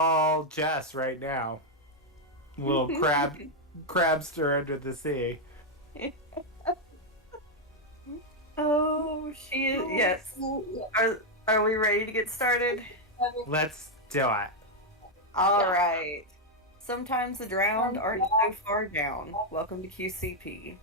All Jess right now. Little crabster under the sea. Oh, she is. Yes. Are we ready to get started? Let's do it. All right. Sometimes the drowned aren't so far down. Welcome to QCP.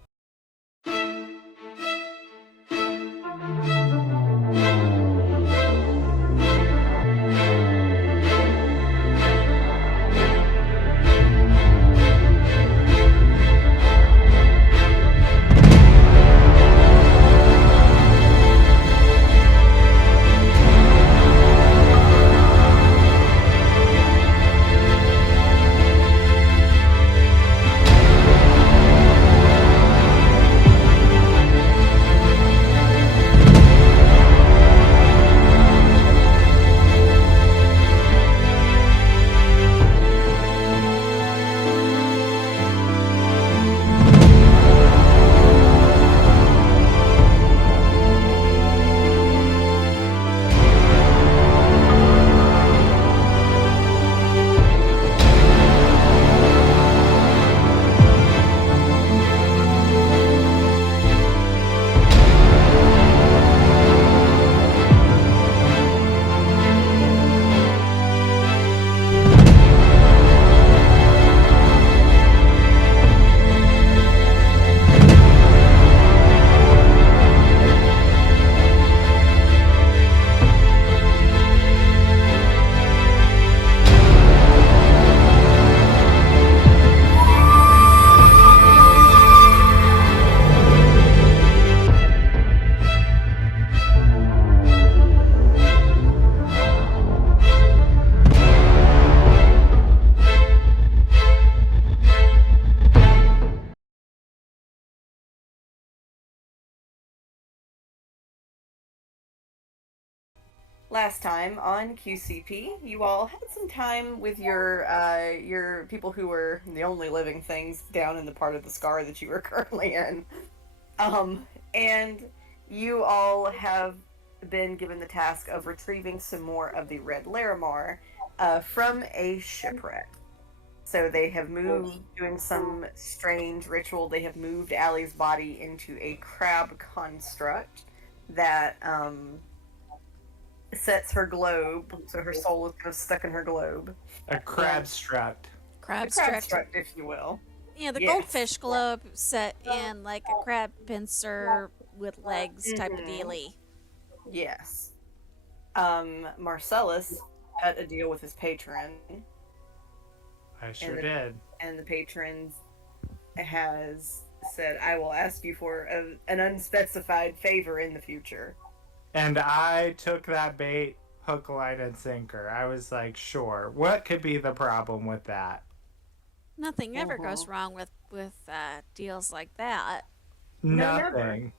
Last time on QCP, you all had some time with your people who were the only living things down in the part of the scar that you were currently in. And you all have been given the task of retrieving some more of the red Larimar from a shipwreck. So they have moved, doing some strange ritual. They have moved Allie's body into a crab construct that sets her globe, so her soul is kind of stuck in her globe. A crab struct. A crab struct, if you will. Yeah, the Yes. goldfish globe set in like a crab pincer with legs type of dealy. Yes. Marcellus had a deal with his patron. I sure did. And the patron has said, I will ask you for an unspecified favor in the future. And I took that bait hook, line, and sinker. I was like, sure. What could be the problem with that? Nothing ever goes wrong with deals like that. Nothing.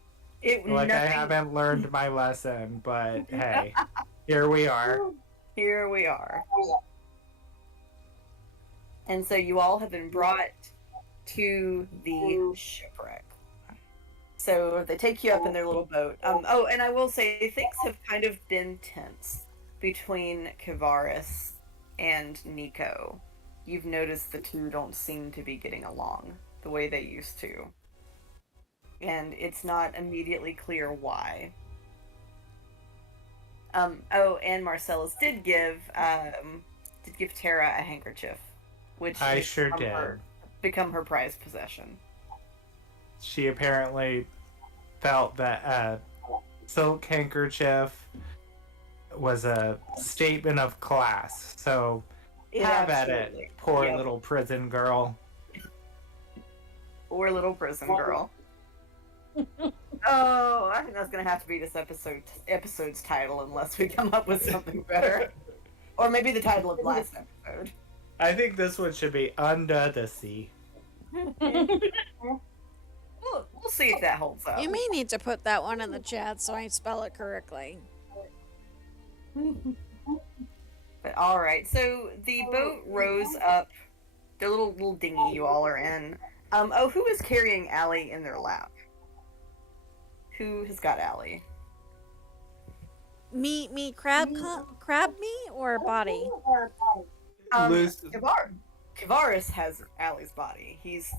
Like, I haven't learned my lesson, but hey, here we are. Here we are. And so you all have been brought to the shipwreck. So they take you up in their little boat. Oh, and I will say things have kind of been tense between Kavaris and Nico. You've noticed the two don't seem to be getting along the way they used to. And it's not immediately clear why. Oh, and Marcellus did give Tara a handkerchief, which I sure did. Become her prized possession. She apparently felt that a silk handkerchief was a statement of class. So have at it, poor little prison girl. Poor little prison girl. Oh, I think that's gonna have to be this episode's title unless we come up with something better. Or maybe the title of last episode. I think this one should be Under the Sea. We'll see if that holds up. You may need to put that one in the chat so I spell it correctly. But all right, so the boat rows up. The little dinghy you all are in. Who is carrying Alli in their lap? Who has got Alli? Me, crab me or body? Loose. Kavaris has Alli's body. He's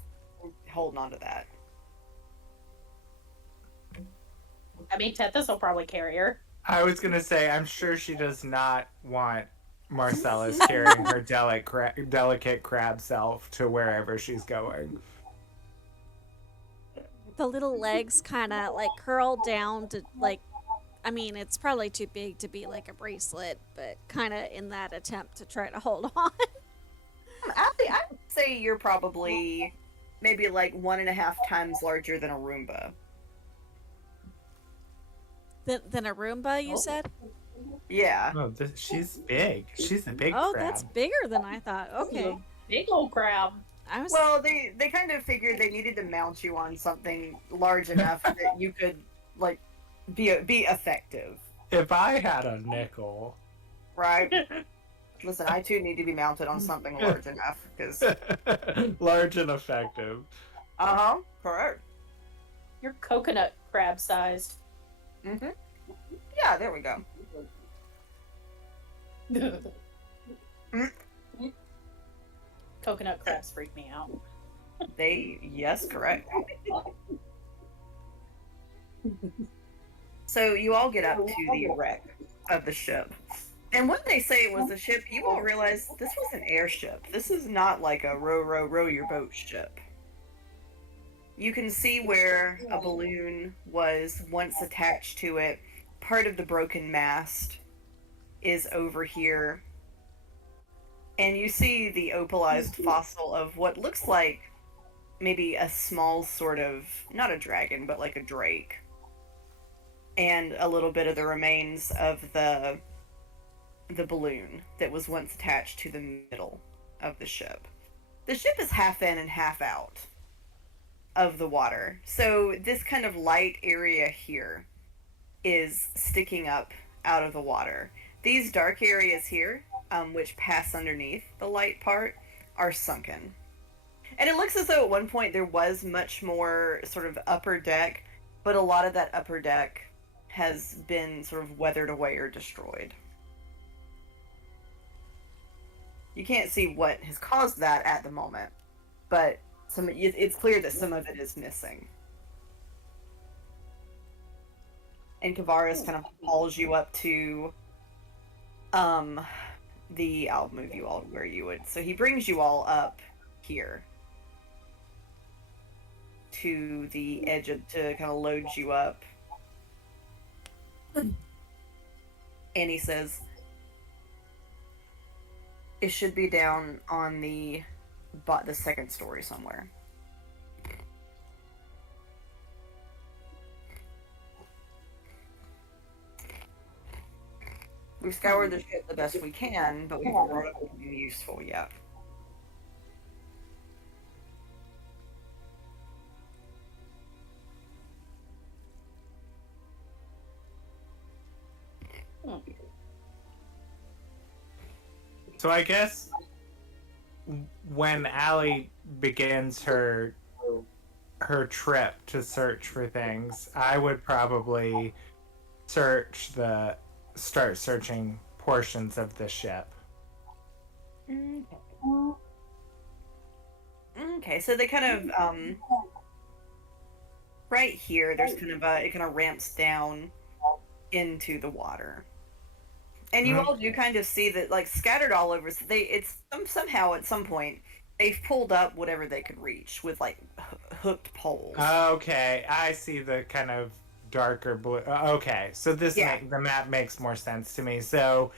holding on to that. I mean, Tethys will probably carry her. I was gonna say, I'm sure she does not want Marcellus carrying her delicate crab self to wherever she's going. The little legs kind of like curl down to like, I mean, it's probably too big to be like a bracelet, but kind of in that attempt to try to hold on. Alli, I would say you're probably maybe like 1.5 times larger than a Roomba. Than a Roomba, you said? Yeah. Oh, she's big. She's a big Oh, crab. that's bigger than I thought. Okay. Big old crab. I was Well, they kind of figured they needed to mount you on something large enough that you could like be effective, If I had a nickel. right? Listen, I too need to be mounted on something large enough because. Large and effective. Correct. You're coconut crab sized. Yeah, there we go. Coconut crabs freak me out. Yes, correct. So you all get up to the wreck of the ship. And when they say it was a ship, you all realize this was an airship. This is not like a row your boat ship. You can see where a balloon was once attached to it. Part of the broken mast is over here. And you see the opalized fossil of what looks like maybe a small sort of, not a dragon, but like a drake. And a little bit of the remains of the balloon that was once attached to the middle of the ship. The ship is half in and half out of the water. So this kind of light area here is sticking up out of the water. These dark areas here, which pass underneath the light part, are sunken. And it looks as though at one point there was much more sort of upper deck, but a lot of that upper deck has been sort of weathered away or destroyed. You can't see what has caused that at the moment, but it's clear that some of it is missing. And Kavaris kind of hauls you up to I'll move you all to where you would. So he brings you all up here to the edge to kind of load you up. And he says, it should be down on the second story somewhere. We've scoured the ship the best we can, but we haven't brought up anything useful yet. So I guess when Alli begins her trip to search for things, I would probably start searching portions of the ship. Okay, so they kind of right here. There's kind of it kind of ramps down into the water. And you all do kind of see that, like, scattered all over. So somehow at some point they've pulled up whatever they could reach with like hooked poles. Okay, I see the kind of darker blue. Okay, so the map makes more sense to me. So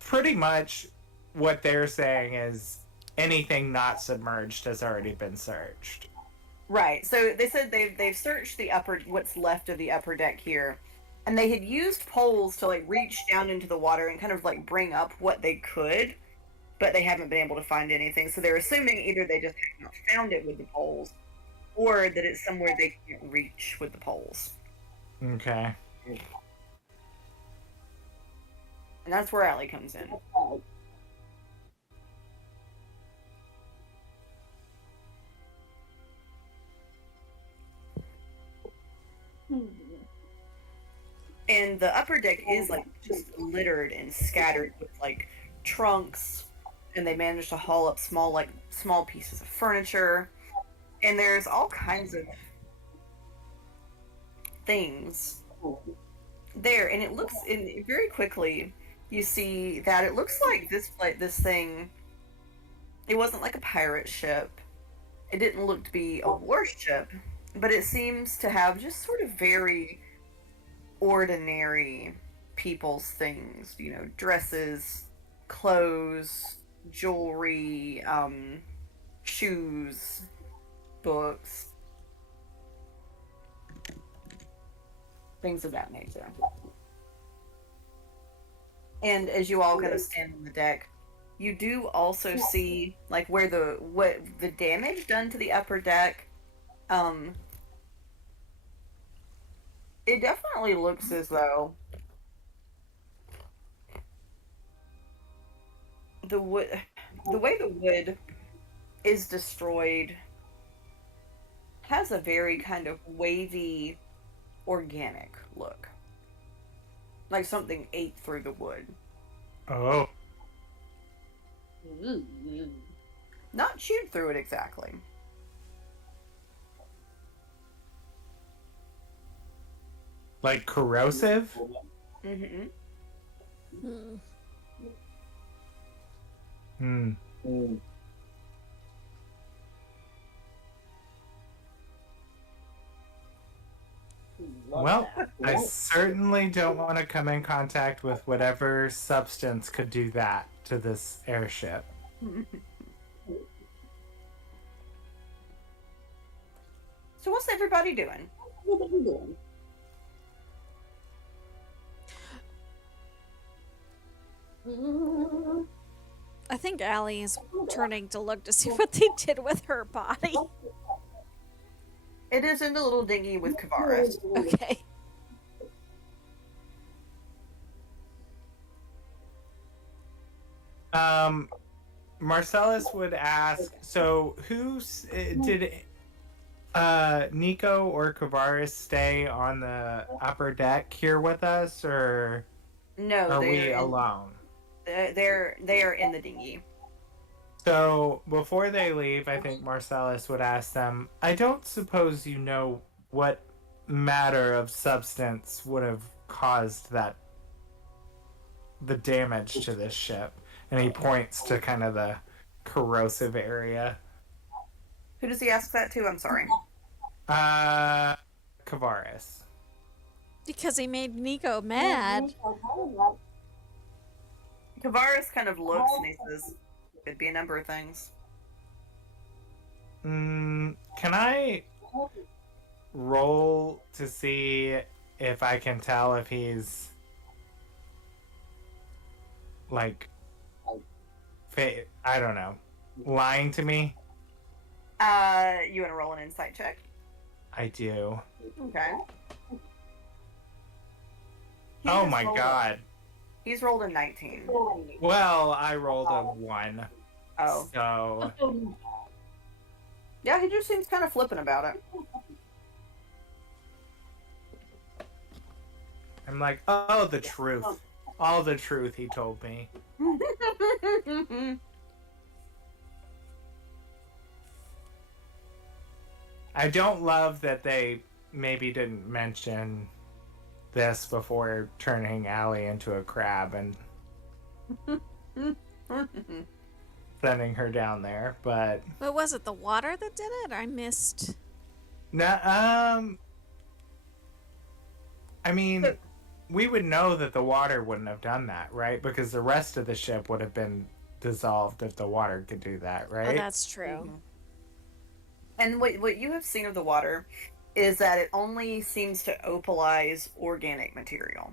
pretty much what they're saying is anything not submerged has already been searched. Right. So they said they've searched what's left of the upper deck here. And they had used poles to like reach down into the water and kind of like bring up what they could, but they haven't been able to find anything. So they're assuming either they just have not found it with the poles, or that it's somewhere they can't reach with the poles. Okay. And that's where Alli comes in. And the upper deck is like just littered and scattered with like trunks and they manage to haul up small pieces of furniture, and there's all kinds of things there, and it looks, and very quickly you see that it looks like this thing. It wasn't like a pirate ship. It didn't look to be a warship, but it seems to have just sort of very ordinary people's things, dresses, clothes, jewelry, shoes, books, things of that nature. And as you all kind of stand on the deck, you do also see like where the damage done to the upper deck. It definitely looks as though the way the wood is destroyed has a very kind of wavy, organic look, like something ate through the wood. Oh. Ooh. Not chewed through it exactly. Like corrosive? Mm-hmm. Hmm. Love Well, that. I certainly don't want to come in contact with whatever substance could do that to this airship. So what's everybody doing? I think Alli is turning to look to see what they did with her body. It is in the little dinghy with Kavaris. Okay. Marcellus would ask, so did Nico or Kavaris stay on the upper deck here with us, or No, are we alone? They are in the dinghy. So before they leave, I think Marcellus would ask them, I don't suppose you know what matter of substance would have caused the damage to this ship. And he points to kind of the corrosive area. Who does he ask that to? I'm sorry. Kavaris. Because he made Nico mad. Kavaris kind of looks and he says, could be a number of things. Can I roll to see if I can tell if he's like, I don't know, lying to me? You want to roll an insight check? I do. Okay. Oh my god. He's rolled a 19. Well, I rolled a 1. Oh. So, Yeah, he just seems kind of flippant about it. I'm like, oh, the truth. All the truth he told me. I don't love that they maybe didn't mention this before turning Alli into a crab and sending her down there, but But was it the water that did it? I missed. I mean, we would know that the water wouldn't have done that, right? Because the rest of the ship would have been dissolved if the water could do that, Oh, right? that's true. And what you have seen of the water is that it only seems to opalize organic material.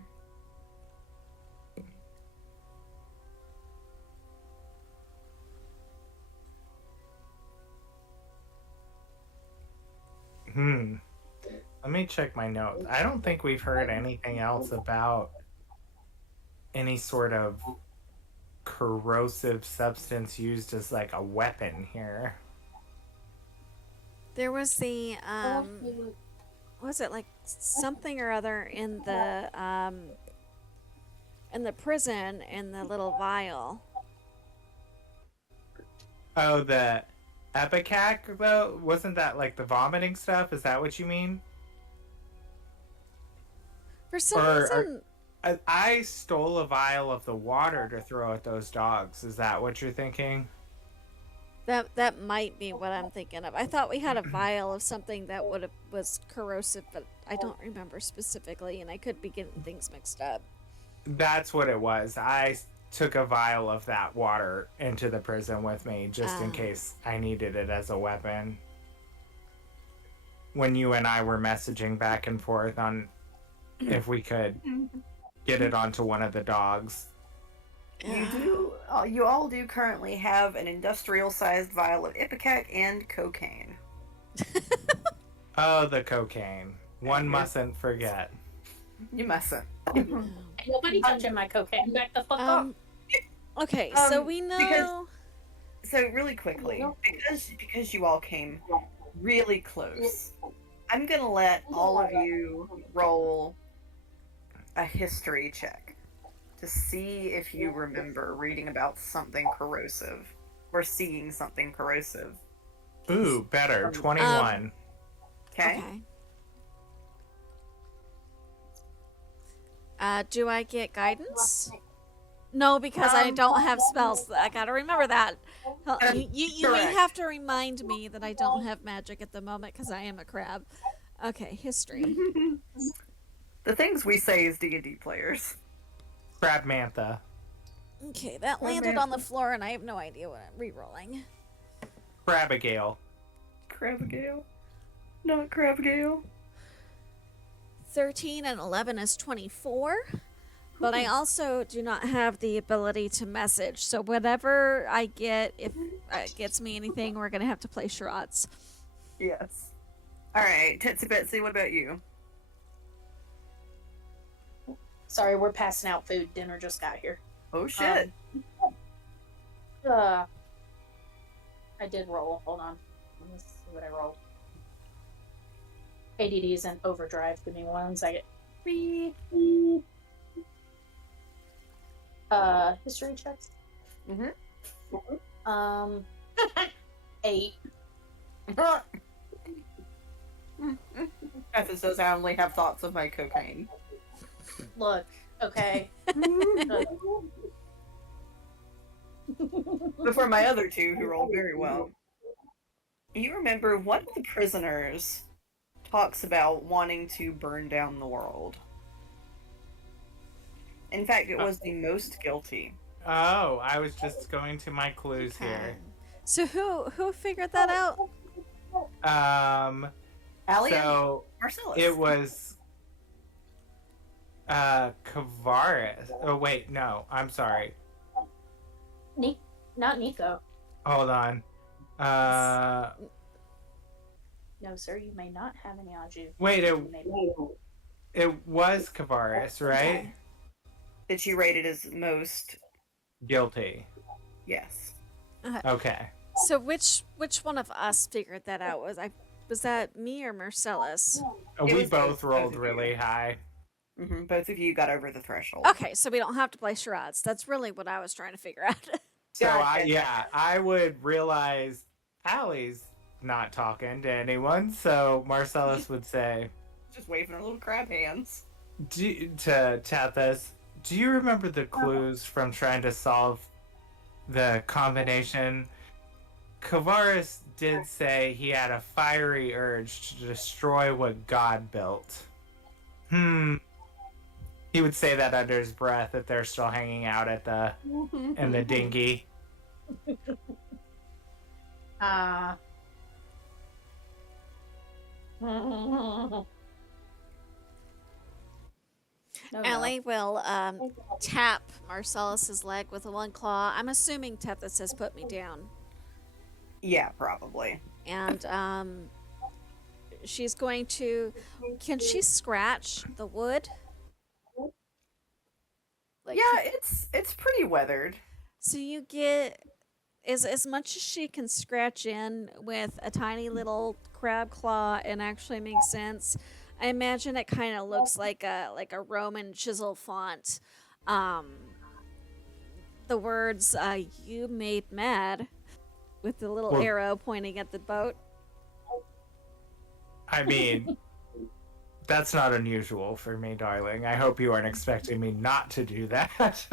Let me check my notes. I don't think we've heard anything else about any sort of corrosive substance used as like a weapon here. There was the was it like something or other in the prison in the little vial? Oh, the Epicac, though? Wasn't that like the vomiting stuff? Is that what you mean? For some Or reason, I stole a vial of the water to throw at those dogs. Is that what you're thinking? that might be what I'm thinking of. I thought we had a vial of something that was corrosive, but I don't remember specifically, and I could be getting things mixed up. That's what it was. I took a vial of that water into the prison with me just in case I needed it as a weapon. When you and I were messaging back and forth on if we could get it onto one of the dogs. You all do currently have an industrial-sized vial of Ipecac and cocaine. Oh, the cocaine. One mustn't forget. You mustn't. Nobody touching my cocaine. Back the fuck up. Okay, so we know. So really quickly, because you all came really close, I'm gonna let all of you roll a history check to see if you remember reading about something corrosive or seeing something corrosive. Ooh, better. 21. Okay? Do I get guidance? No, because I don't have spells. I gotta remember that. You may have to remind me that I don't have magic at the moment because I am a crab. Okay, history. The things we say as D&D players. Crab Mantha. Okay, that landed on the floor and I have no idea what I'm re-rolling. Crabigale. Crabigale. Not Crabigale. 13 and 11 is 24. But I also do not have the ability to message. So whatever I get, if it gets me anything, we're going to have to play charades. Yes. Alright, Tetsy Betsy, what about you? Sorry, we're passing out food. Dinner just got here. Oh shit. I did roll. Hold on. Let me see what I rolled. ADD is in overdrive. Give me 1 second. History checks. 8. It says I only have thoughts of my cocaine. Look, okay. But for my other two who rolled very well, you remember one of the prisoners talks about wanting to burn down the world. In fact, it was the most guilty. Oh, I was just going to my clues here. So who figured that out? Alli So and Marcellus. it was Kavaris. Oh wait, no, I'm sorry. Not Nico. Hold on. No, sir, you may not have any Aju. Wait, it was Kavaris, right? That you rated as most Guilty. yes. Okay. So which one of us figured that out? Was that me or Marcellus? It We was both rolled of you. really high. Both of you got over the threshold. Okay, so we don't have to play charades. That's really what I was trying to figure out. So Gotcha. I would realize Allie's not talking to anyone, so Marcellus would say Just waving her little crab hands. to Tethys, do you remember the clues from trying to solve the combination? Kavaris did say he had a fiery urge to destroy what God built. He would say that under his breath if they're still hanging out at in the dinghy. Alli will tap Marcellus's leg with one claw. I'm assuming Tethys has put me down. Yeah, probably. And she's going to... Can she scratch the wood? Like, Yeah, it's pretty weathered. so you get... As much as she can scratch in with a tiny little crab claw and actually make sense, I imagine it kind of looks like a Roman chisel font. The words "you made mad" with the little Well- arrow pointing at the boat. I mean, that's not unusual for me, darling. I hope you aren't expecting me not to do that.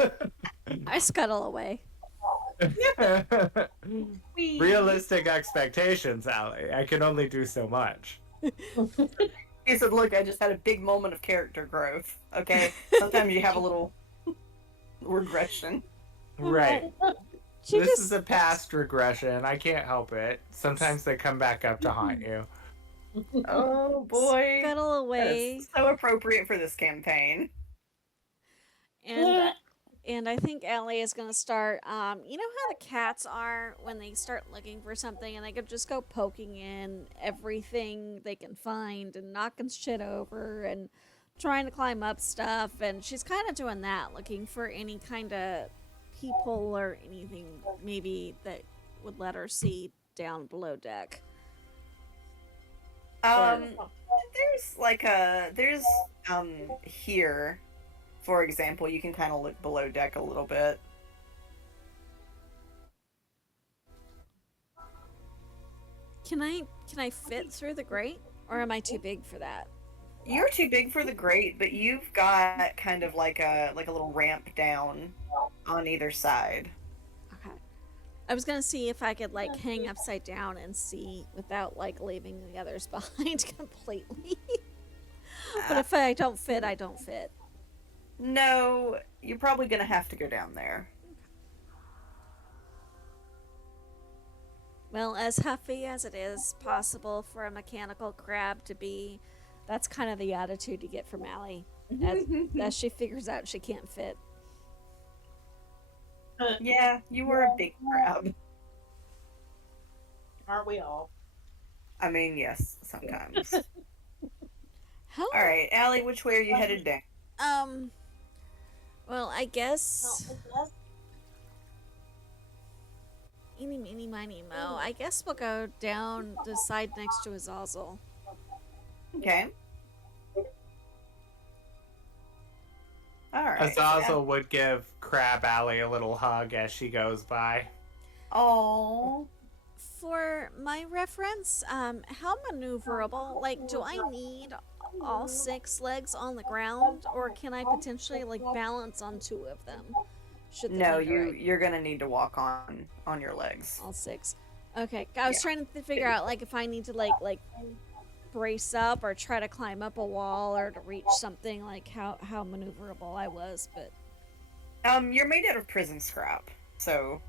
I scuttle away. Whee! Realistic expectations, Allie. I can only do so much. He said, "Look, I just had a big moment of character growth. Okay, sometimes you have a little regression." Right. She This just is a past regression. I can't help it. Sometimes they come back up to haunt you. Oh boy, scuttle away. that's so appropriate for this campaign. And I think Allie is gonna start. You know how the cats are when they start looking for something, and they could just go poking in everything they can find and knocking shit over and trying to climb up stuff. And she's kind of doing that, looking for any kind of people or anything maybe that would let her see down below deck. There's here, for example, you can kind of look below deck a little bit. Can I fit through the grate, or am I too big for that? You're too big for the grate, but you've got kind of like a little ramp down on either side. Okay. I was gonna see if I could like hang upside down and see without like leaving the others behind completely. But if I don't fit, I don't fit. No, you're probably gonna have to go down there. Well, as huffy as it is possible for a mechanical crab to be, that's kind of the attitude you get from Allie as she figures out she can't fit. Yeah, you were a big crab. Aren't we all? I mean, yes, sometimes. How? All right, Allie, which way are you headed down? Well, I guess. Eeny, meeny, miny, mo. I guess we'll go down the side next to Azazel. Okay. All right. Azazel would give Crab Alley a little hug as she goes by. Oh. For my reference, how maneuverable? Like, do I need all 6 legs on the ground, or can I potentially like balance on 2 of them? Should the No, need right? you're gonna need to walk on your legs. All 6. Okay, I was trying to figure out like if I need to like brace up or try to climb up a wall or to reach something, like how maneuverable I was, but You're made out of prison scrap, so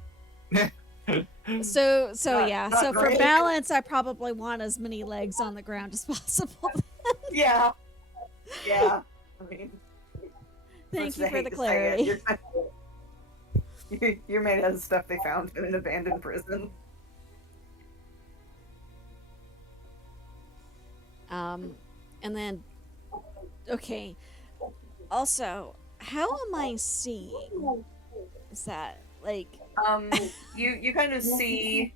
so Not- yeah. not So for great. balance, I probably want as many legs on the ground as possible. yeah. I mean, Thank much you as I for hate the to say it, clarity. you're made out of stuff they found in an abandoned prison. And then, okay. Also, how am I seeing? Is that like You kind of see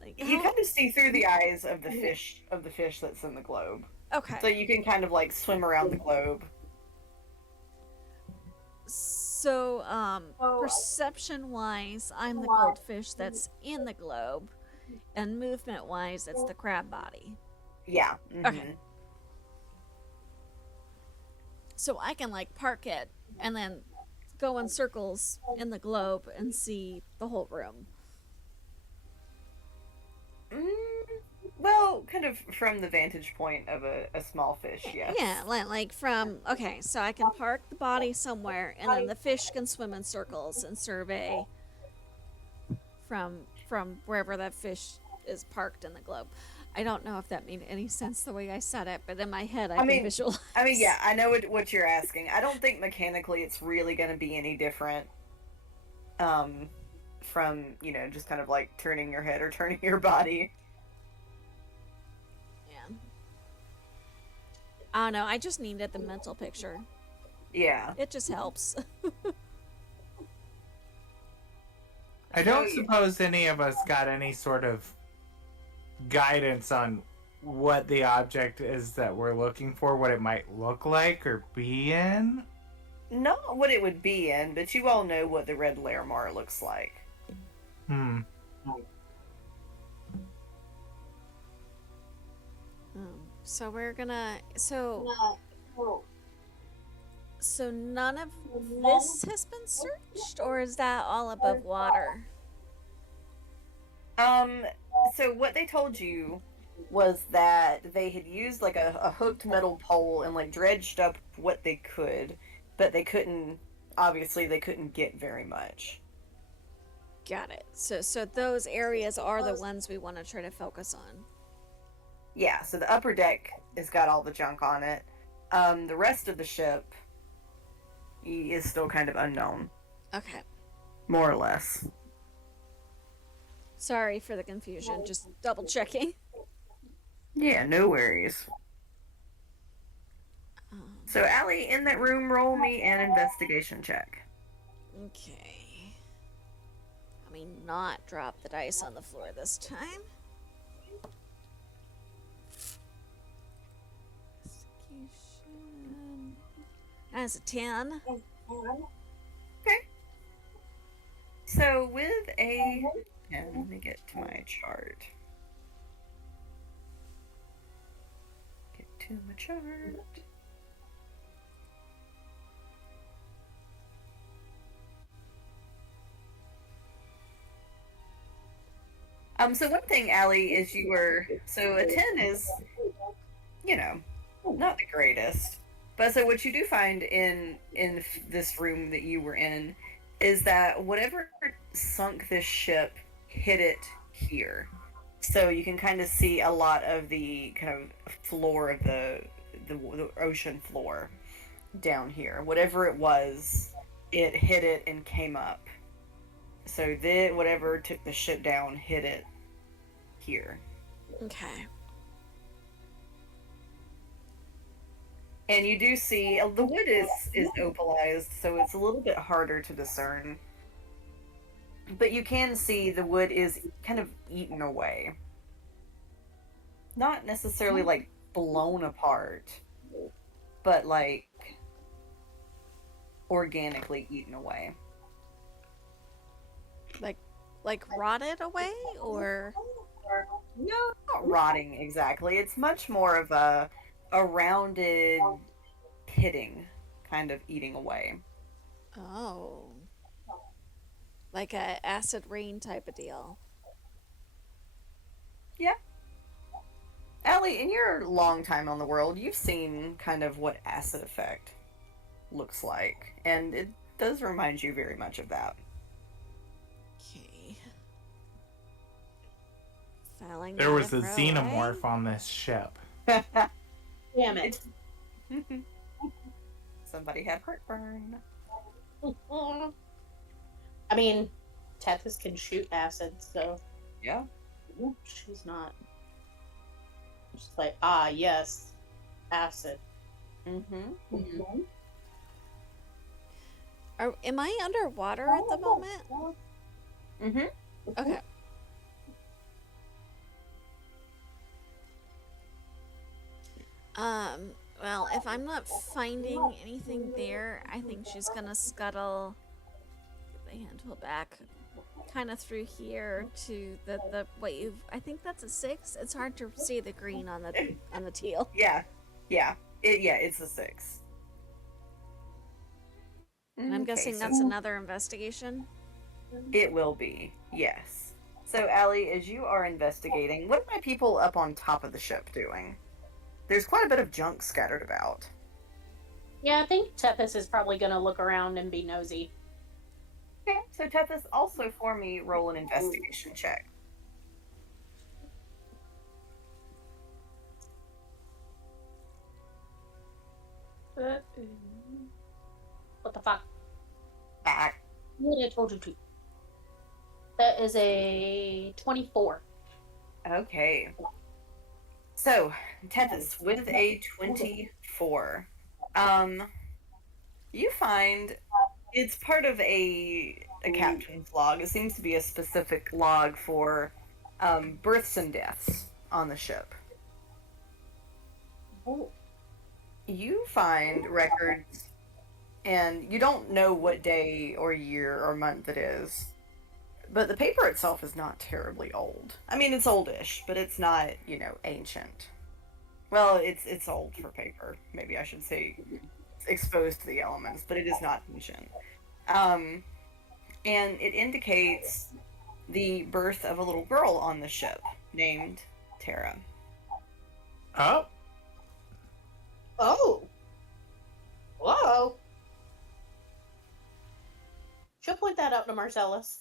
like you how- kind of see through the eyes of the fish that's in the globe. okay? So you can kind of like swim around the globe. So, perception-wise, I'm the goldfish that's in the globe, and movement-wise, it's the crab body. Yeah. Okay. So I can like park it and then go in circles in the globe and see the whole room. Well, kind of from the vantage point of a small fish, yes. Yeah, like from okay, so I can park the body somewhere, and then the fish can swim in circles and survey from wherever that fish is parked in the globe. I don't know if that made any sense the way I said it, but in my head I can visualize. I mean, yeah, I know what you're asking. I don't think mechanically it's really going to be any different from, just kind of like turning your head or turning your body. Yeah. I don't know. I just needed the mental picture. Yeah. It just helps. I don't suppose any of us got any sort of guidance on what the object is that we're looking for, what it might look like or be in. Not what it would be in, but you all know what the red Larimar looks like. Hmm. So we're gonna so none of this has been searched, or is that all above water? So what they told you was that they had used like a hooked metal pole and like dredged up what they could, but they couldn't. Obviously, they couldn't get very much. Got it. So those areas are the ones we want to try to focus on. Yeah. So the upper deck has got all the junk on it. The rest of the ship is still kind of unknown, Okay. more or less. Sorry for the confusion. Just double checking. Yeah, no worries. So, Alli, in that room, roll me an investigation check. Okay. Let me not drop the dice on the floor this time. Investigation. That's a 10. Okay. So, with a... And let me get to my chart. Get to my chart. So one thing, Alli, is you were... So a 10 is, you know, not the greatest. But so what you do find in this room that you were in is that whatever sunk this ship hit it here. So you can kind of see a lot of the kind of floor of the ocean floor down here. Whatever it was, it hit it and came up. So whatever took the ship down hit it here. Okay. And you do see the wood is opalized, so it's a little bit harder to discern. But you can see the wood is kind of eaten away. Not necessarily like blown apart, but like organically eaten away. Like rotted away, or No, not rotting exactly. It's much more of a rounded pitting kind of eating away. oh, like a acid rain type of deal. Yeah. Alli, in your long time on the world, you've seen kind of what acid effect looks like, and it does remind you very much of that. Okay. Filing There that was a info xenomorph on this ship. Damn it. Somebody had heartburn. I mean, Tethys can shoot acid, so Yeah. she's not. She's like, yes, acid. Mm-hmm. Am I underwater at the moment? Mm-hmm. Okay. Well, if I'm not finding anything there, I think she's gonna scuttle the handle back kind of through here to the what you've I think that's a 6. It's hard to see the green on the teal. Yeah. It's a 6. And I'm guessing that's another investigation. It will be, yes. So, Alli, as you are investigating, what are my people up on top of the ship doing? There's quite a bit of junk scattered about. Yeah, I think Tethys is probably gonna look around and be nosy. Okay, so Tethys, also for me, roll an investigation check. What the fuck? Back. What I told you to. That is a 24. Okay. So, Tethys, with a 24, you find it's part of a captain's log. It seems to be a specific log for births and deaths on the ship. Oh. You find records, and you don't know what day or year or month it is, But the paper itself is not terribly old. I mean, it's oldish, but it's not, ancient. Well, it's old for paper. Maybe I should say exposed to the elements, but it is not ancient. Um, and it indicates the birth of a little girl on the ship named Tara. Oh, Oh. Whoa. She'll point that out to Marcellus.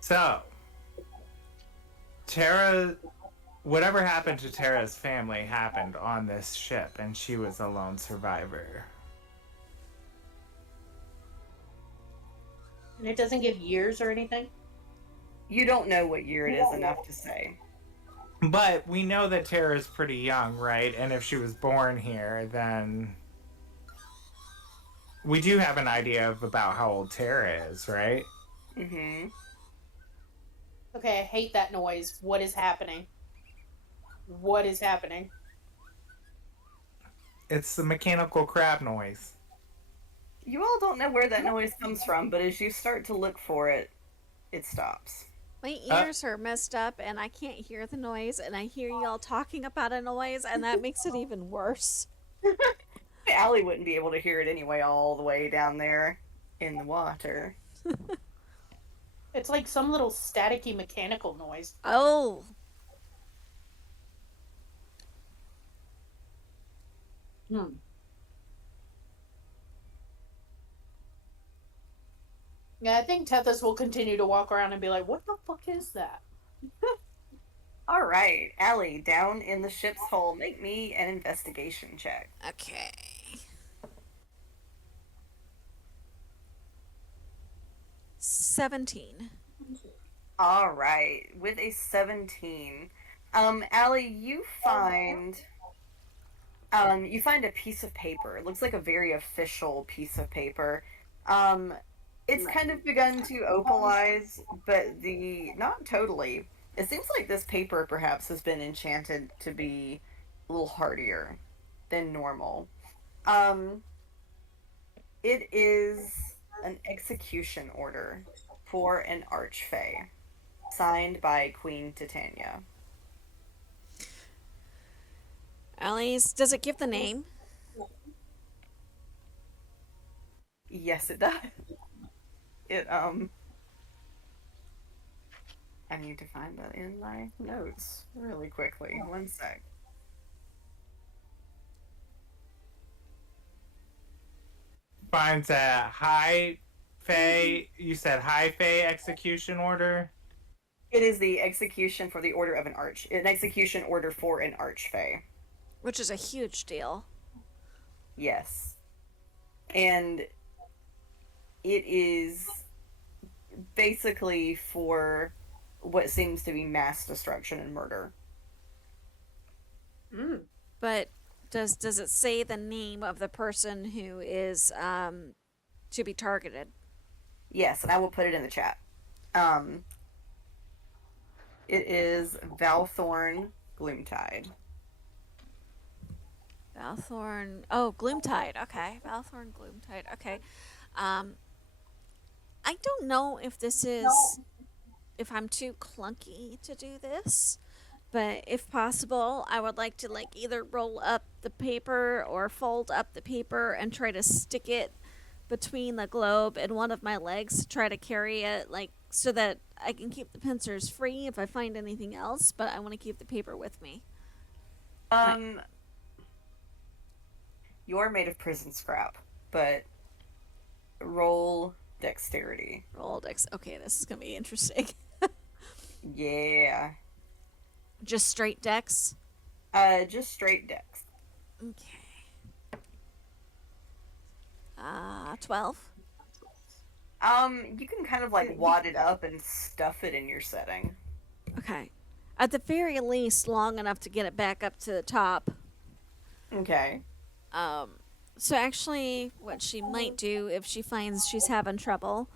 so Tara, whatever happened to Tara's family happened on this ship, and she was a lone survivor. And it doesn't give years or anything? You don't know what year it is enough to say. But we know that Tara's pretty young, right? And if she was born here, then we do have an idea of about how old Tara is, right? Mm-hmm. Okay, I hate that noise. What is happening? What is happening? It's the mechanical crab noise. You all don't know where that noise comes from, but as you start to look for it, it stops. My ears are messed up and I can't hear the noise, and I hear y'all talking about a noise, and that makes it even worse. Alli wouldn't be able to hear it anyway, all the way down there in the water. It's like some little staticky mechanical noise. Oh, Hmm. Yeah, I think Tethys will continue to walk around and be like, what the fuck is that? All right, Alli, down in the ship's hull, make me an investigation check. okay. 17. All right, with a 17, Alli, you find a piece of paper. It looks like a very official piece of paper. It's kind of begun to opalize, but not totally. It seems like this paper perhaps has been enchanted to be a little hardier than normal. It is an execution order for an archfey, signed by Queen Titania. Alice, does it give the name? Yes, it does. I need to find that in my notes really quickly. One sec. Finds a high Fey. You said high Fey execution order. It is the execution for the order of an execution order for an archfey. Which is a huge deal. Yes. And it is basically for what seems to be mass destruction and murder. But does it say the name of the person who is to be targeted? Yes, and I will put it in the chat. It is Valthorn Gloomtide. Valthorn. Oh, Gloomtide. Okay. Valthorn Gloomtide. Okay. I don't know if this is. If I'm too clunky to do this, but if possible, I would like to either roll up the paper or fold up the paper and try to stick it between the globe and one of my legs to try to carry it so that I can keep the pincers free if I find anything else, but I want to keep the paper with me. You're made of prison scrap, but roll dexterity. Okay, this is gonna be interesting. Yeah. Just straight dex? Just straight dex. Okay. 12. You can kind of wad it up and stuff it in your setting. Okay. At the very least, long enough to get it back up to the top. Okay. So actually, what she might do if she finds she's having trouble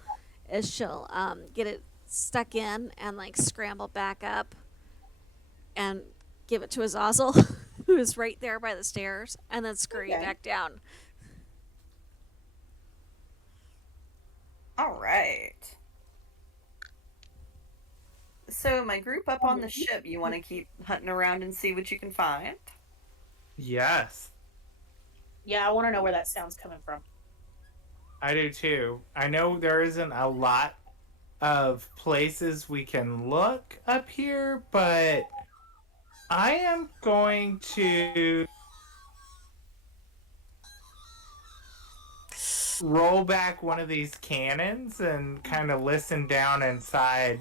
is she'll get it stuck in and scramble back up and give it to Azazel, who is right there by the stairs, and then scurry back down. All right. So, my group up on the ship, you want to keep hunting around and see what you can find? Yes, Yeah, I want to know where that sound's coming from. I do too. I know there isn't a lot of places we can look up here, but I am going to roll back one of these cannons and kind of listen down inside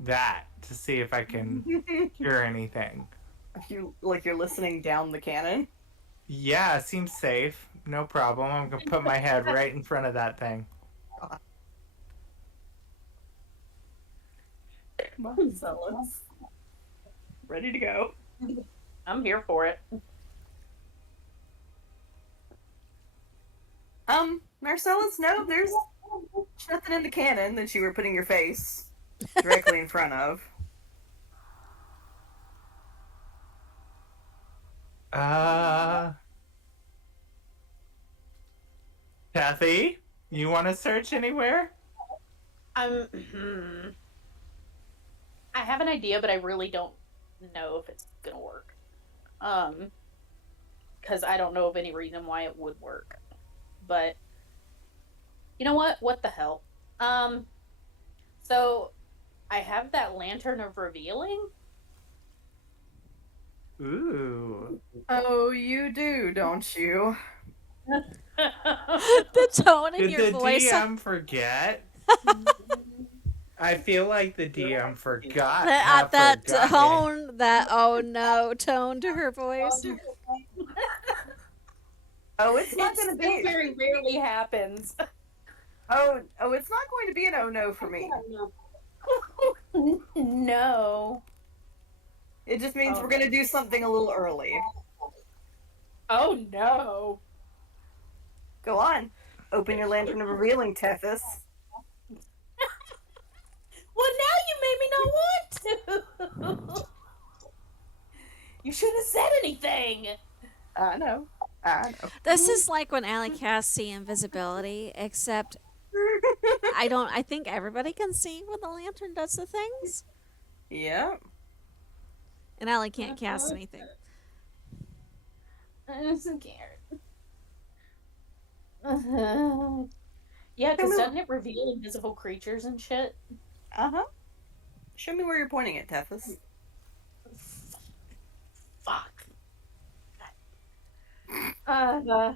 that to see if I can hear anything. You're listening down the cannon? Yeah, seems safe. No problem. I'm gonna put my head right in front of that thing. Marcellus. Ready to go. I'm here for it. Marcellus, no, there's nothing in the cannon that you were putting your face directly in front of. Kathy, you want to search anywhere? I have an idea, but I really don't know if it's gonna work. Because I don't know of any reason why it would work. But you know what? What the hell? So I have that lantern of revealing. Ooh. Oh, you do, don't you? The tone in Did your the voice. DM forget? I feel like the DM forgot. That tone, that oh no tone to her voice. Oh, it's not It going to still be. very rarely happens. Oh, it's not going to be an oh no for me. No. It just means we're going to do something a little early. Oh no. Go on. Open your lantern of revealing, Tethys. Well, now you made me not want to. You shouldn't have said anything. I know. This is like when Alli casts see invisibility, except I think everybody can see when the lantern does the things. Yeah. And Alli can't cast anything. I'm scared. Yeah, because doesn't it reveal invisible creatures and shit? Uh-huh. Show me where you're pointing it, Tethys. Fuck. I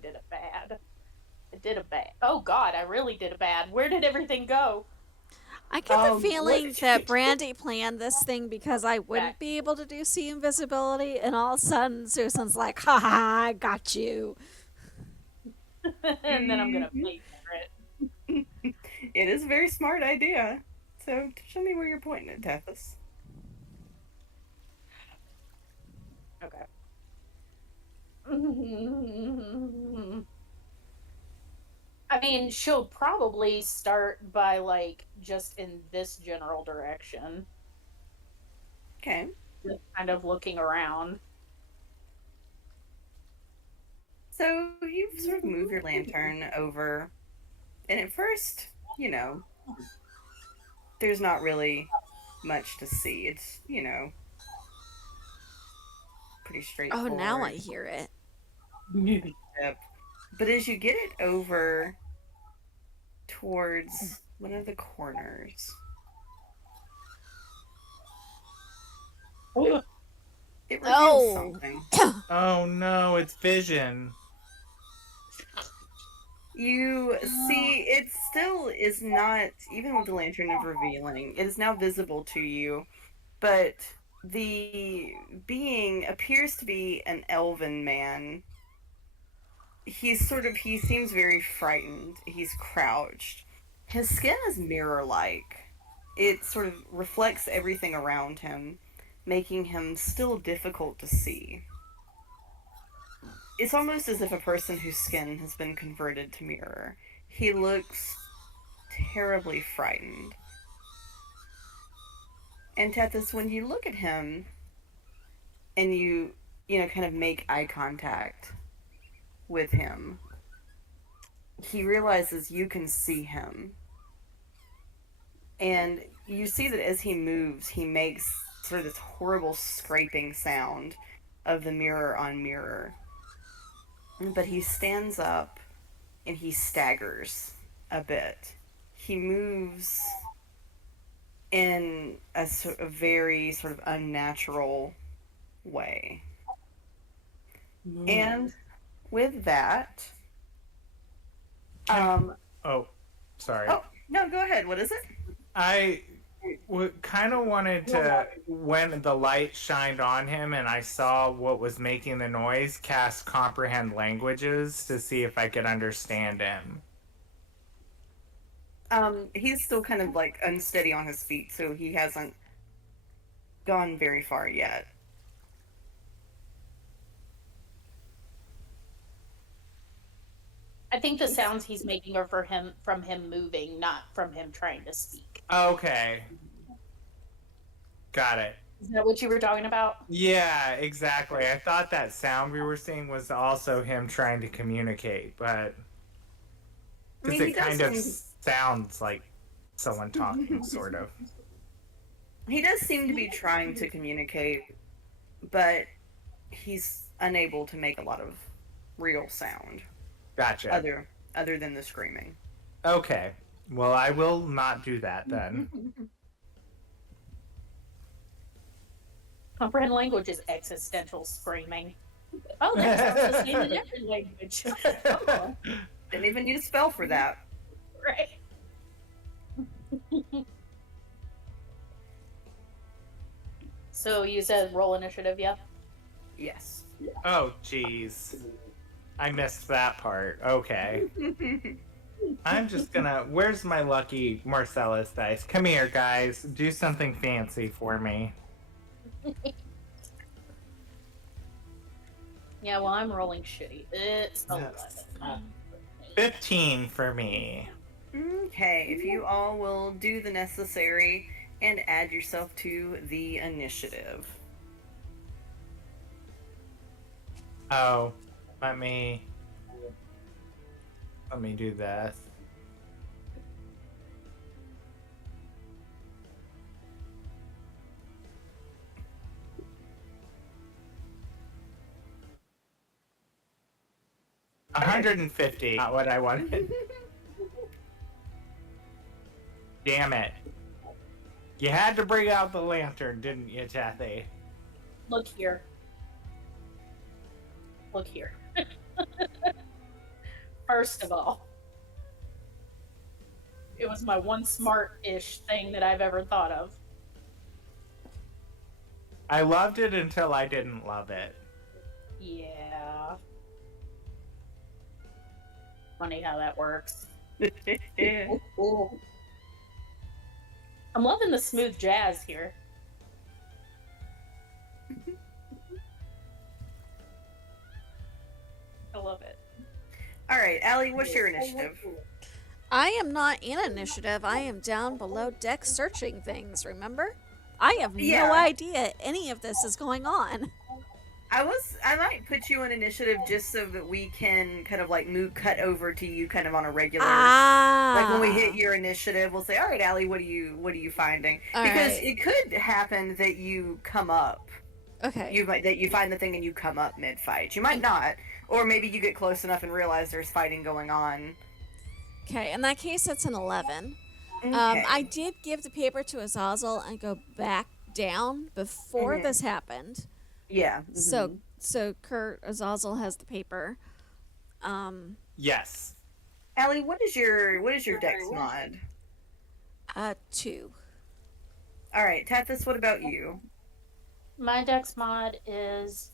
did a bad. Oh god, I really did a bad. Where did everything go? I get the What feeling did you that do? Brandy planned this thing because I wouldn't be able to do see invisibility, and all of a sudden Susan's like, "Ha ha, I got you." And then I'm gonna pay for it. It is a very smart idea. So, show me where you're pointing it, Tethys. Okay. I mean, she'll probably start by, like, just in this general direction. Okay. Just kind of looking around. So, you sort of move your lantern over, and at first, there's not really much to see. It's, pretty Oh, straightforward. now I hear it. Yep. But as you get it over towards one of the corners, it reveals something. Oh no, it's vision. You see, it still is not, even with the lantern of revealing, it is now visible to you, but the being appears to be an elven man. He seems very frightened. He's crouched. His skin is mirror-like. It sort of reflects everything around him, making him still difficult to see. It's almost as if a person whose skin has been converted to mirror. He looks terribly frightened. And Tethys, when you look at him and you kind of make eye contact with him, he realizes you can see him. And you see that as he moves, he makes sort of this horrible scraping sound of the mirror on mirror. But he stands up and he staggers a bit. He moves in a very sort of unnatural way. And with that, Oh, sorry. oh, no, go ahead. What is it? I kind of wanted to, when the light shined on him and I saw what was making the noise, cast Comprehend Languages to see if I could understand him. He's still kind of like unsteady on his feet, so he hasn't gone very far yet. I think the sounds he's making are from him moving, not from him trying to speak. Okay. Got it. Is that what you were talking about? Yeah, exactly. I thought that sound we were seeing was also him trying to communicate, but I mean, because he it kind does of sounds like someone talking, sort of. He does seem to be trying to communicate, but he's unable to make a lot of real sound Gotcha. other than the screaming. Okay. Well, I will not do that then. Comprehend language is existential screaming. Oh, that sounds the same in every language. Oh, Didn't even need a spell for that. right. So you said roll initiative, yeah? Yes. Oh, jeez. I missed that part. Okay. I'm just gonna... Where's my lucky Marcellus dice? Come here, guys. Do something fancy for me. Yeah, well, I'm rolling shitty. It's 11. 15 for me. Okay, if you all will do the necessary and add yourself to the initiative. Oh, let me do this. $150. Not what I wanted. Damn it. You had to bring out the lantern, didn't you, Tathy? Look here. Look here. First of all, it was my one smart-ish thing that I've ever thought of. I loved it until I didn't love it. Yeah. Funny how that works. I'm loving the smooth jazz here. I love it. All right, Alli, what's your initiative? I am not in initiative. I am down below deck searching things, remember? I have Yeah. no idea any of this is going on. I might put you on initiative just so that we can kind of like cut over to you kind of on a regular. Like when we hit your initiative, we'll say, "All right, Alli, what are you finding?" Because it could happen that you come up. Okay. That you find the thing and you come up mid-fight. You might not, or maybe you get close enough and realize there's fighting going on. Okay, in that case, it's an 11. Okay. I did give the paper to Azazel and go back down before this happened. Yeah. So Kurt Azazel has the paper. Yes. Alli, what is your dex mod? 2. All right, Tathis, what about you? My dex mod is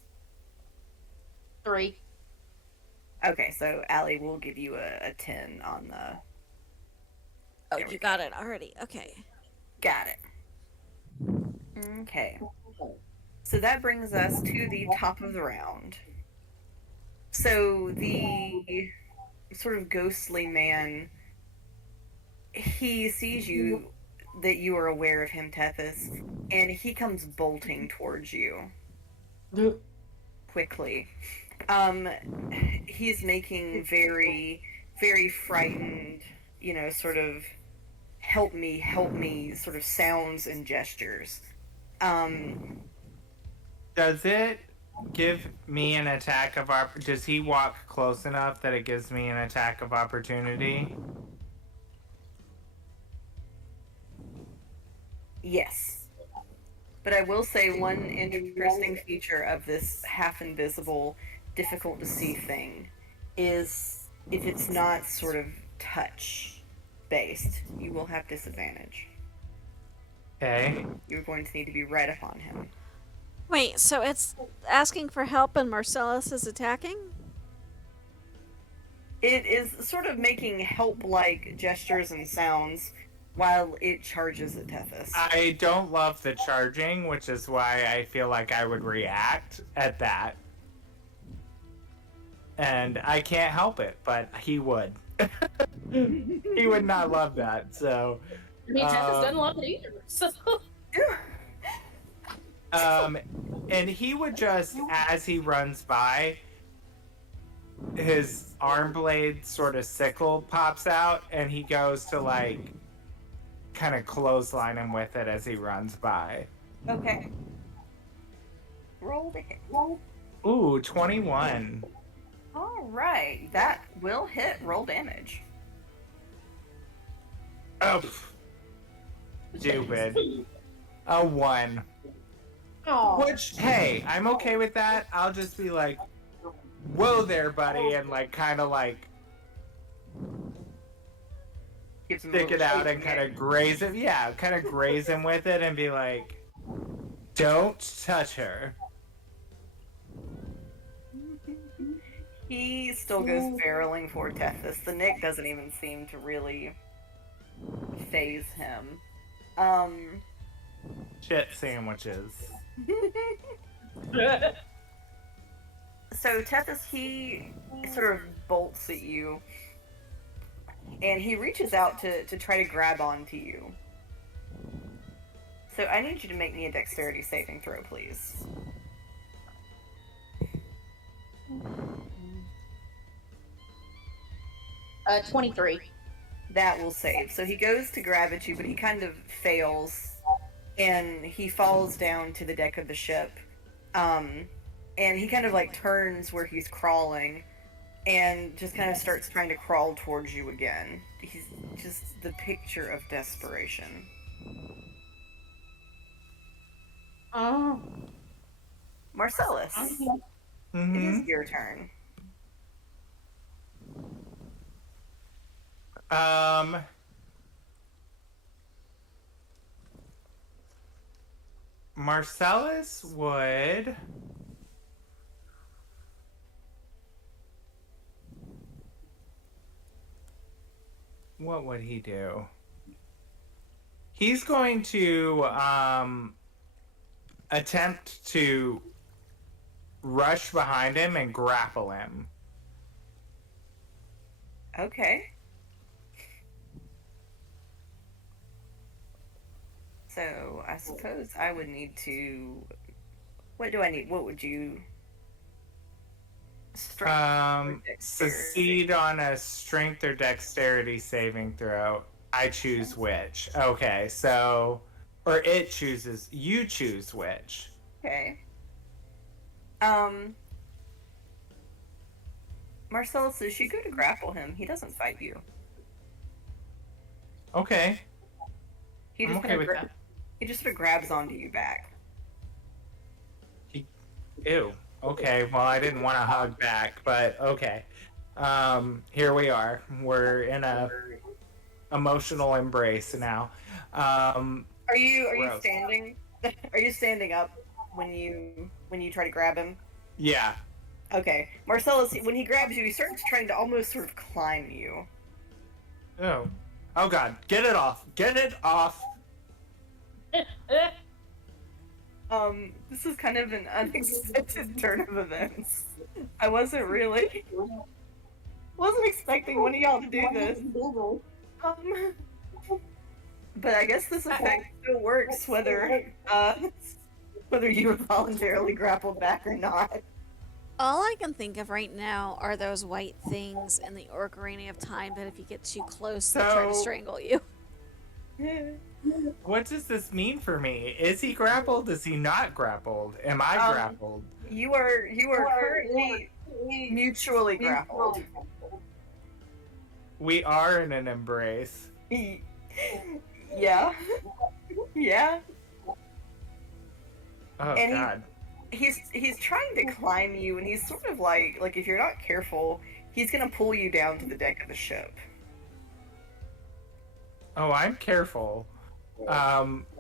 3. Okay, so Alli will give you a 10 on the. Oh, you got it already. Okay. Got it. Okay. So that brings us to the top of the round. So the sort of ghostly man, he sees you, that you are aware of him, Tethys, and he comes bolting towards you quickly. He's making very very frightened, sort of help me sort of sounds and gestures. Does it give me an attack of does he walk close enough that it gives me an attack of opportunity? Yes. But I will say one interesting feature of this half invisible, difficult to see thing is if it's not sort of touch based, you will have disadvantage. Okay. You're going to need to be right upon him. Wait, so it's asking for help and Marcellus is attacking? It is sort of making help-like gestures and sounds while it charges at Tethys. I don't love the charging, which is why I feel like I would react at that. And I can't help it, but he would. He would not love that, so... I mean, Tethys doesn't love it either, so... And he would just, as he runs by, his arm blade sort of sickle pops out, and he goes to, like, kind of clothesline him with it as he runs by. Okay. Roll to hit. Ooh, 21. Alright, that will hit. Roll damage. Oh, stupid. A 1. Oh. Which, hey, I'm okay with that. I'll just be like, whoa there, buddy, and like kind of like stick it out and kind of graze him. Yeah, kind of graze him with it and be like, don't touch her. He still goes barreling for Tethys. The Nick doesn't even seem to really phase him. Shit sandwiches. So Tethys, he sort of bolts at you, and he reaches out to try to grab onto you. So I need you to make me a dexterity saving throw, please. 23. That will save. So he goes to grab at you, but he kind of fails, and he falls down to the deck of the ship. And he kind of like turns where he's crawling, and just kind of starts trying to crawl towards you again. He's just the picture of desperation. Oh. Marcellus, Mm-hmm. it is your turn. Marcellus would... What would he do? He's going to attempt to rush behind him and grapple him. Okay. So I suppose I would need to. What do I need? What would you? Succeed on a strength or dexterity saving throw. I choose which. Okay, so, or it chooses. You choose which. Okay. Marcellus, as you go to grapple him, he doesn't fight you. Okay, He I'm just okay with kinda that. He just sort of grabs onto you back. Ew. Okay, well, I didn't want to hug back, but okay. Here we are. We're in a emotional embrace now. Are you Gross. standing? Are you standing up when you try to grab him? Yeah. Okay, Marcellus, when he grabs you, he starts trying to almost sort of climb you. Oh. Oh God. Get it off. Get it off. This is kind of an unexpected turn of events. I wasn't expecting one of y'all to do this. But I guess this effect still works whether you were voluntarily grappled back or not. All I can think of right now are those white things in the Ocarina of Time that if you get too close, they try to So- strangle you. What does this mean for me? Is he grappled? Is he not grappled? Am I grappled? You are currently mutually grappled. We are in an embrace. Yeah. Yeah. Oh And God. He's trying to climb you, and he's sort of like if you're not careful, he's gonna pull you down to the deck of the ship. Oh, I'm careful. I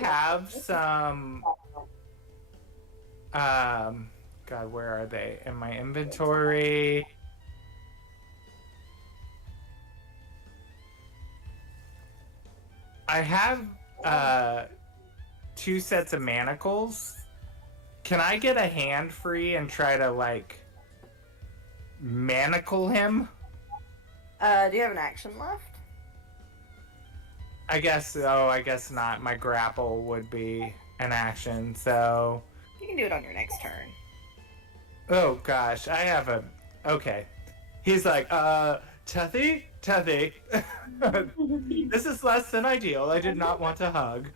have some God, where are they? In my inventory. I have 2 sets of manacles. Can I get a hand free and try to like manacle him? Do you have an action left? I guess not. My grapple would be an action, so You can do it on your next turn. oh gosh, I have a okay. He's like, Tethy? This is less than ideal. I did not want to hug.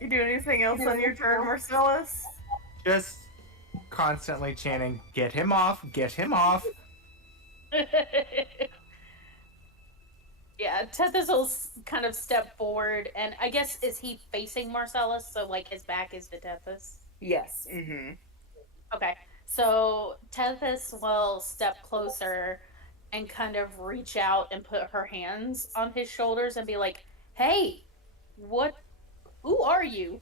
You do anything else on your turn, Marcellus? Just constantly chanting, get him off, get him off. Yeah, Tethys will kind of step forward, and I guess, is he facing Marcellus, so like his back is to Tethys? Yes. Mm-hmm. Okay, so Tethys will step closer and kind of reach out and put her hands on his shoulders and be like, hey, who are you?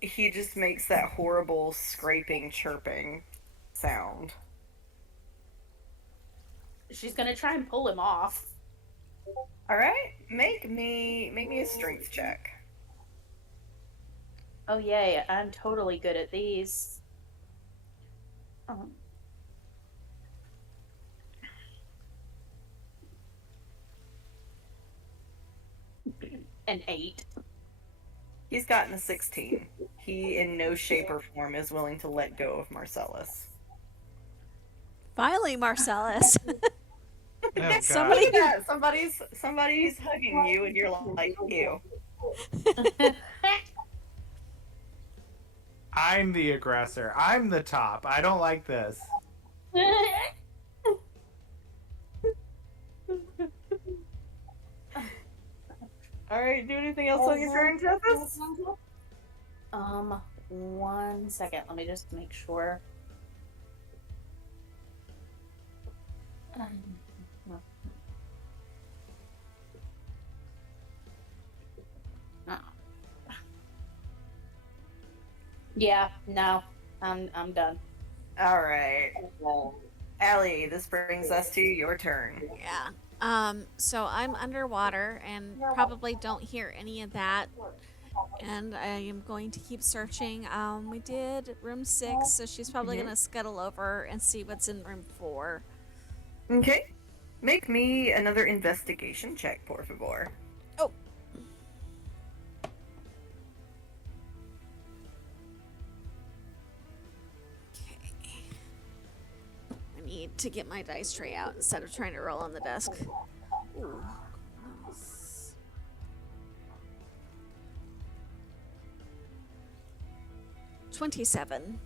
He just makes that horrible scraping, chirping sound. She's gonna try and pull him off. All right, make me a strength check. Oh yay, I'm totally good at these. An 8. He's gotten a 16. He, in no shape or form, is willing to let go of Marcellus. Finally, Marcellus. Oh, God. Somebody- Yeah, somebody's hugging you, and you're like, ew. I'm the aggressor. I'm the top. I don't like this. All right, do anything else on your turn, Tethys? 1 second. Let me just make sure. Yeah, no, I'm done. All right. Alli, this brings us to your turn. Yeah. So I'm underwater and probably don't hear any of that. And I am going to keep searching. We did room 6, so she's probably going to scuttle over and see what's in room 4. Okay. Make me another investigation check, por favor. Oh. Okay. I need to get my dice tray out instead of trying to roll on the desk. Ooh. Nice. 27.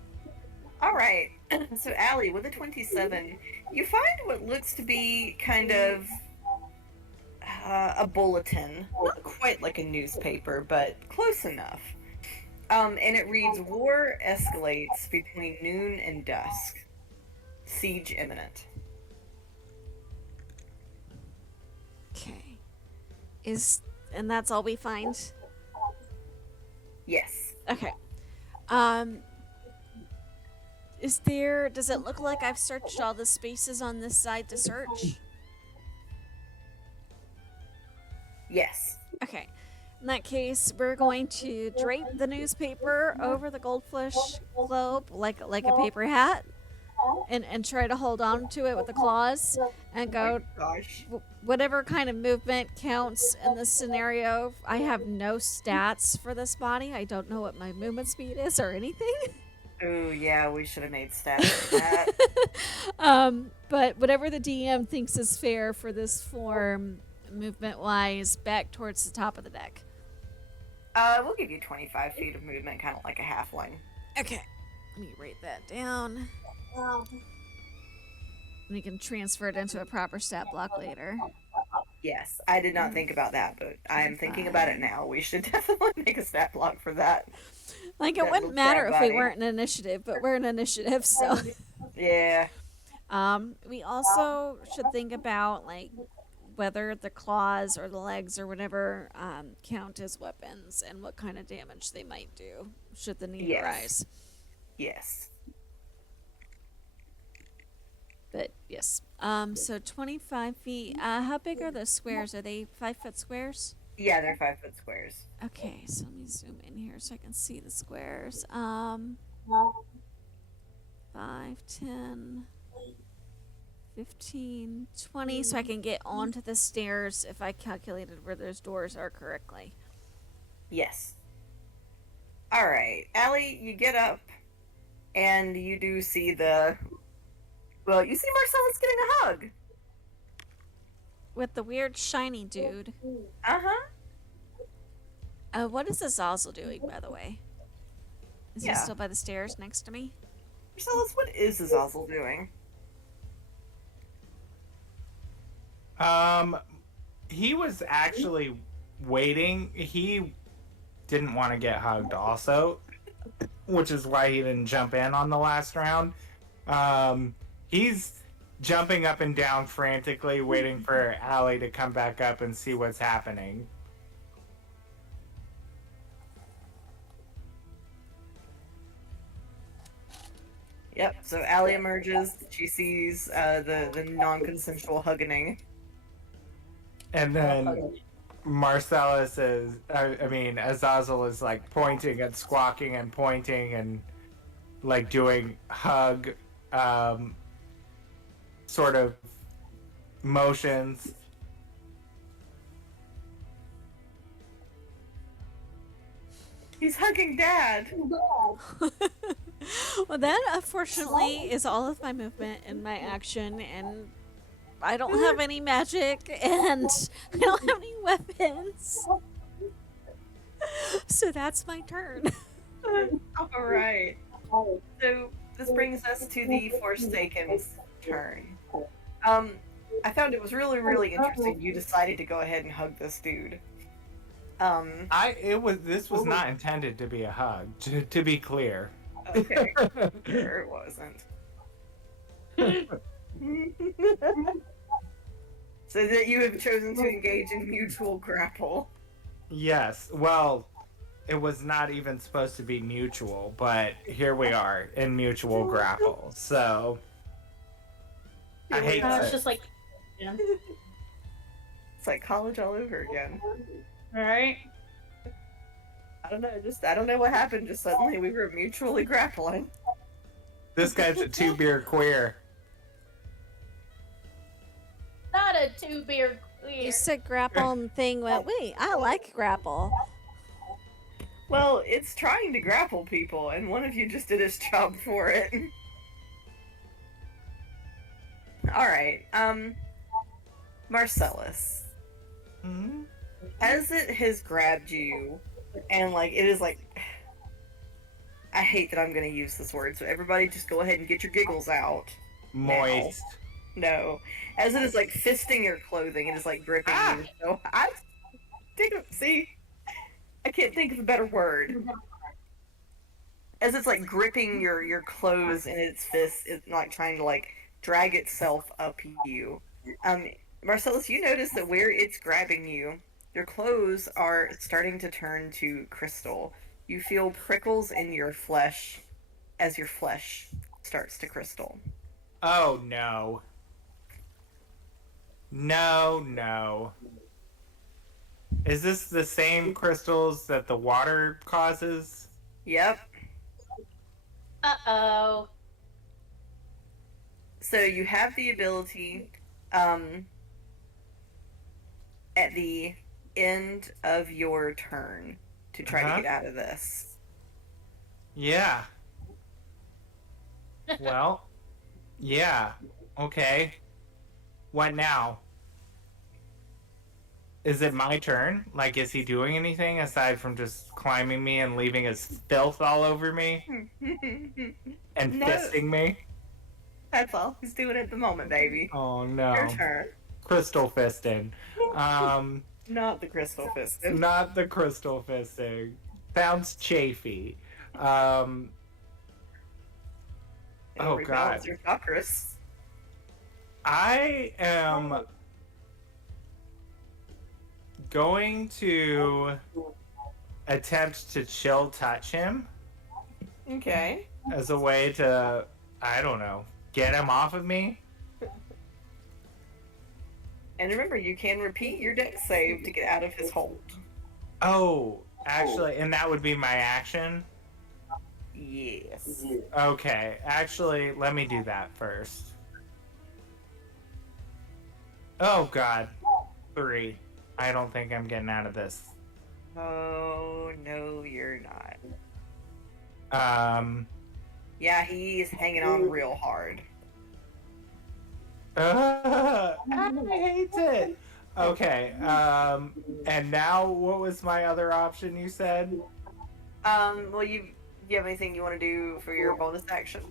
All right. So, Alli, with a 27, you find what looks to be kind of a bulletin. Not quite like a newspaper, but close enough. And it reads, "War escalates between noon and dusk. Siege imminent." Okay. And that's all we find? Yes. Okay. Does it look like I've searched all the spaces on this side to search? Yes. Okay. In that case, we're going to drape the newspaper over the goldfish globe like a paper hat. and try to hold on to it with the claws and go Gosh. whatever kind of movement counts in this scenario. I have no stats for this body. I don't know what my movement speed is or anything. Oh yeah, we should have made stats for that. But whatever the DM thinks is fair for this form, movement wise, back towards the top of the deck. We'll give you 25 feet of movement, kind of like a halfling. Okay, let me write that down. We can transfer it into a proper stat block later. Yes, I did not think about that, but I am thinking about it now. We should definitely make a stat block for that. Like, it That wouldn't little matter crab if we body. weren't an initiative, but we're an initiative, so. Yeah. We also should think about, like, whether the claws or the legs or whatever count as weapons and what kind of damage they might do should the need Yes. arise. Yes. But yes. So 25 feet. How big are those squares? Are they 5-foot squares? Yeah, they're 5-foot squares. Okay, so let me zoom in here so I can see the squares. 5, 10, 15, 20, so I can get onto the stairs if I calculated where those doors are correctly. Yes. Alright, Alli, you get up, and you do see the... Well, you see Marcellus getting a hug. With the weird shiny dude. Uh-huh. What is Azazel doing, by the way? Is he Yeah. still by the stairs next to me? Marcellus, what is Azazel doing? He was actually waiting. He didn't want to get hugged also, which is why he didn't jump in on the last round. He's jumping up and down frantically, waiting for Alli to come back up and see what's happening. Yep, so Alli emerges, she sees the non-consensual hugging. And then Marcellus is, Azazel is like pointing and squawking and pointing and like doing hug sort of motions. He's hugging Dad! Well, that unfortunately is all of my movement and my action, and I don't have any magic, and I don't have any weapons. So that's my turn. Alright. So, this brings us to the Forsaken's turn. I found it was really, really interesting you decided to go ahead and hug this dude. This was not intended to be a hug, to be clear. Okay. Sure it wasn't. So that you have chosen to engage in mutual grapple. Yes, well, it was not even supposed to be mutual, but here we are in mutual grapple. So I hate It's that. just like, yeah. It's like college all over again. Right? I don't know what happened, just suddenly we were mutually grappling. This guy's a 2-beer queer. Not a 2-beer You queer. said grapple and thing went, wait, I like grapple. Well, it's trying to grapple people, and one of you just did his job for it. Alright, Marcellus. Hmm? As it has grabbed you, and like, it is like... I hate that I'm gonna use this word, so everybody just go ahead and get your giggles out. Moist. No. As it is like fisting your clothing, it is like gripping you. So I see, I can't think of a better word. As it's like gripping your clothes in its fist, it's like trying to like drag itself up you. Marcellus, you notice that where it's grabbing you, your clothes are starting to turn to crystal. You feel prickles in your flesh as your flesh starts to crystal. Oh no. No. Is this the same crystals that the water causes? Yep. Uh-oh. So you have the ability, at the end of your turn to try to Uh-huh. get out of this. Yeah. Well, yeah. Okay. What now? Is it my turn? Like, is he doing anything aside from just climbing me and leaving his filth all over me and No, fisting me? that's all he's doing at the moment, baby. Oh Your no. turn. Crystal fisting. Not the crystal fisting. Not the crystal fisting. Sounds chafy. Um, It'll oh rebalance god. your chakras. I am going to attempt to chill touch him Okay. as a way to, I don't know, get him off of me. And remember, you can repeat your dex save to get out of his hold. Oh, actually, and that would be my action. Yes. Okay, actually, let me do that first. Oh god, 3. I don't think I'm getting out of this. Oh, no, you're not. Um, Yeah, he's hanging on real hard. I hate it. Okay, and now what was my other option you said? Well, you have anything you want to do for your bonus action?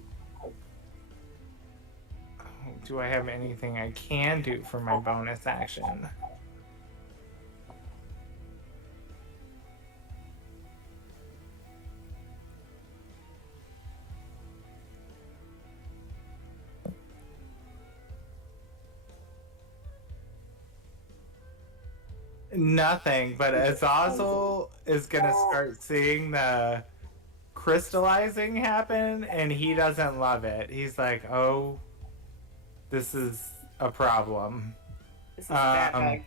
Do I have anything I can do for my bonus action? Nothing, but Azazel is gonna start seeing the crystallizing happen, and he doesn't love it. He's like, "Oh, this is a problem." This is a bad Um, bug.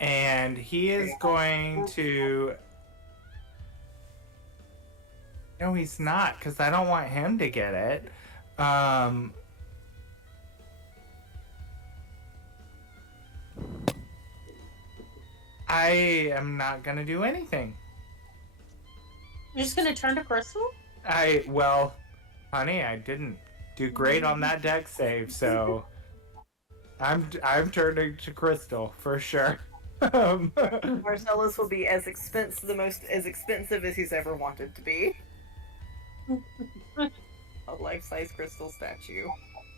And he is going to. No, he's not, because I don't want him to get it. I am not gonna do anything. You're just gonna turn to Crystal? Well, honey, I didn't do great on that deck save, so I'm turning to Crystal for sure. Marcellus will be as expensive as he's ever wanted to be. A life-size crystal statue.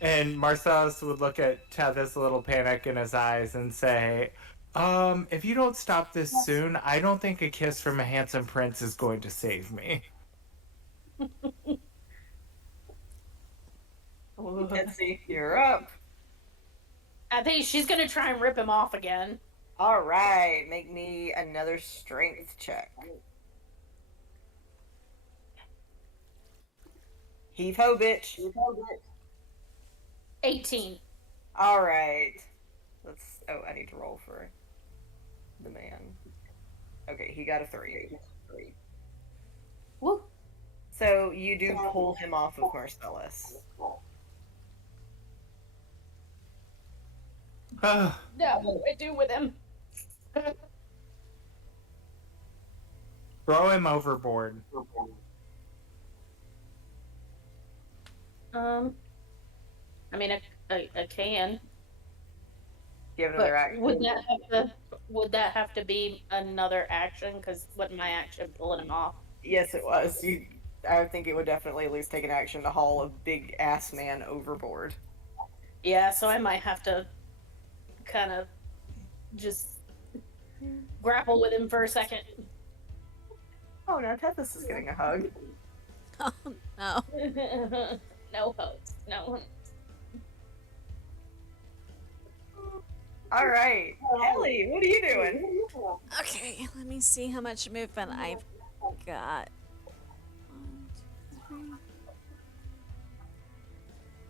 And Marcellus would look at Tethys, a little panic in his eyes, and say, if you don't stop this soon, I don't think a kiss from a handsome prince is going to save me. Betsy, you're up. I think she's gonna try and rip him off again. Alright, make me another strength check. Heave ho, bitch. 18. Alright. Oh, I need to roll for the man. Okay, he got a 3. Woo. So you do pull him off of Marcellus. No, what do I do with him? Throw him overboard. I mean, I can. Do you have But another action? would that have to be another action? Because wasn't my action pulling him off? Yes, it was. I think it would definitely at least take an action to haul a big ass man overboard. Yeah, so I might have to kind of just grapple with him for a second. Oh no, Tethys is getting a hug. Oh no. No hugs. No. Alright. Alli, what are you doing? Okay, let me see how much movement I've got. 1, 2, 3.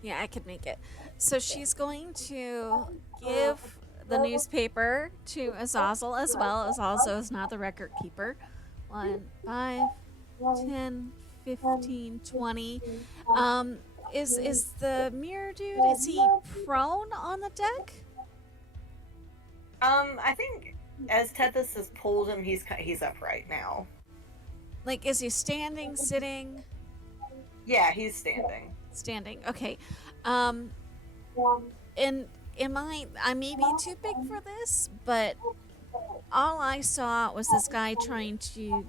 Yeah, I could make it. So she's going to give the newspaper to Azazel as well. Azazel is not the record keeper. 1, 5, 10, 15, 20. Is the mirror dude, is he prone on the deck? I think as Tethys has pulled him, he's upright now. Like, is he standing, sitting? Yeah, he's standing. Standing. Okay. And I may be too big for this, but all I saw was this guy trying to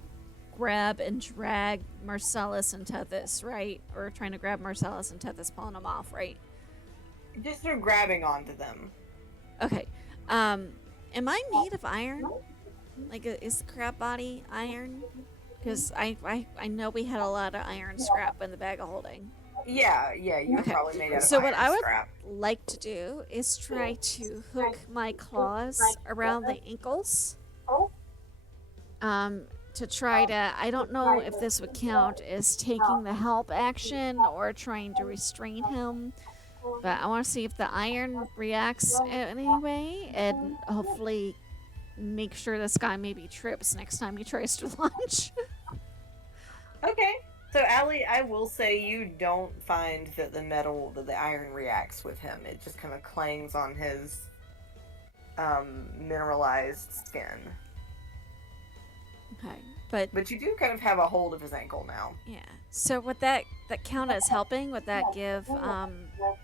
grab and drag Marcellus and Tethys, right? Or trying to grab Marcellus and Tethys, pulling them off, right? Just sort of grabbing onto them. Okay. Am I made of iron? Like, is the crab body iron? Because I know we had a lot of iron scrap in the bag of holding. Yeah, you're Okay. probably made out of So iron what I would scrap. like to do is try to hook my claws around the ankles. To try to, I don't know if this would count as taking the help action or trying to restrain him, but I want to see if the iron reacts in any way and hopefully make sure this guy maybe trips next time he tries to lunge. Okay. So, Alli, I will say you don't find that the iron reacts with him. It just kind of clangs on his mineralized skin. Okay, But you do kind of have a hold of his ankle now. yeah. So would that count as helping? Would that give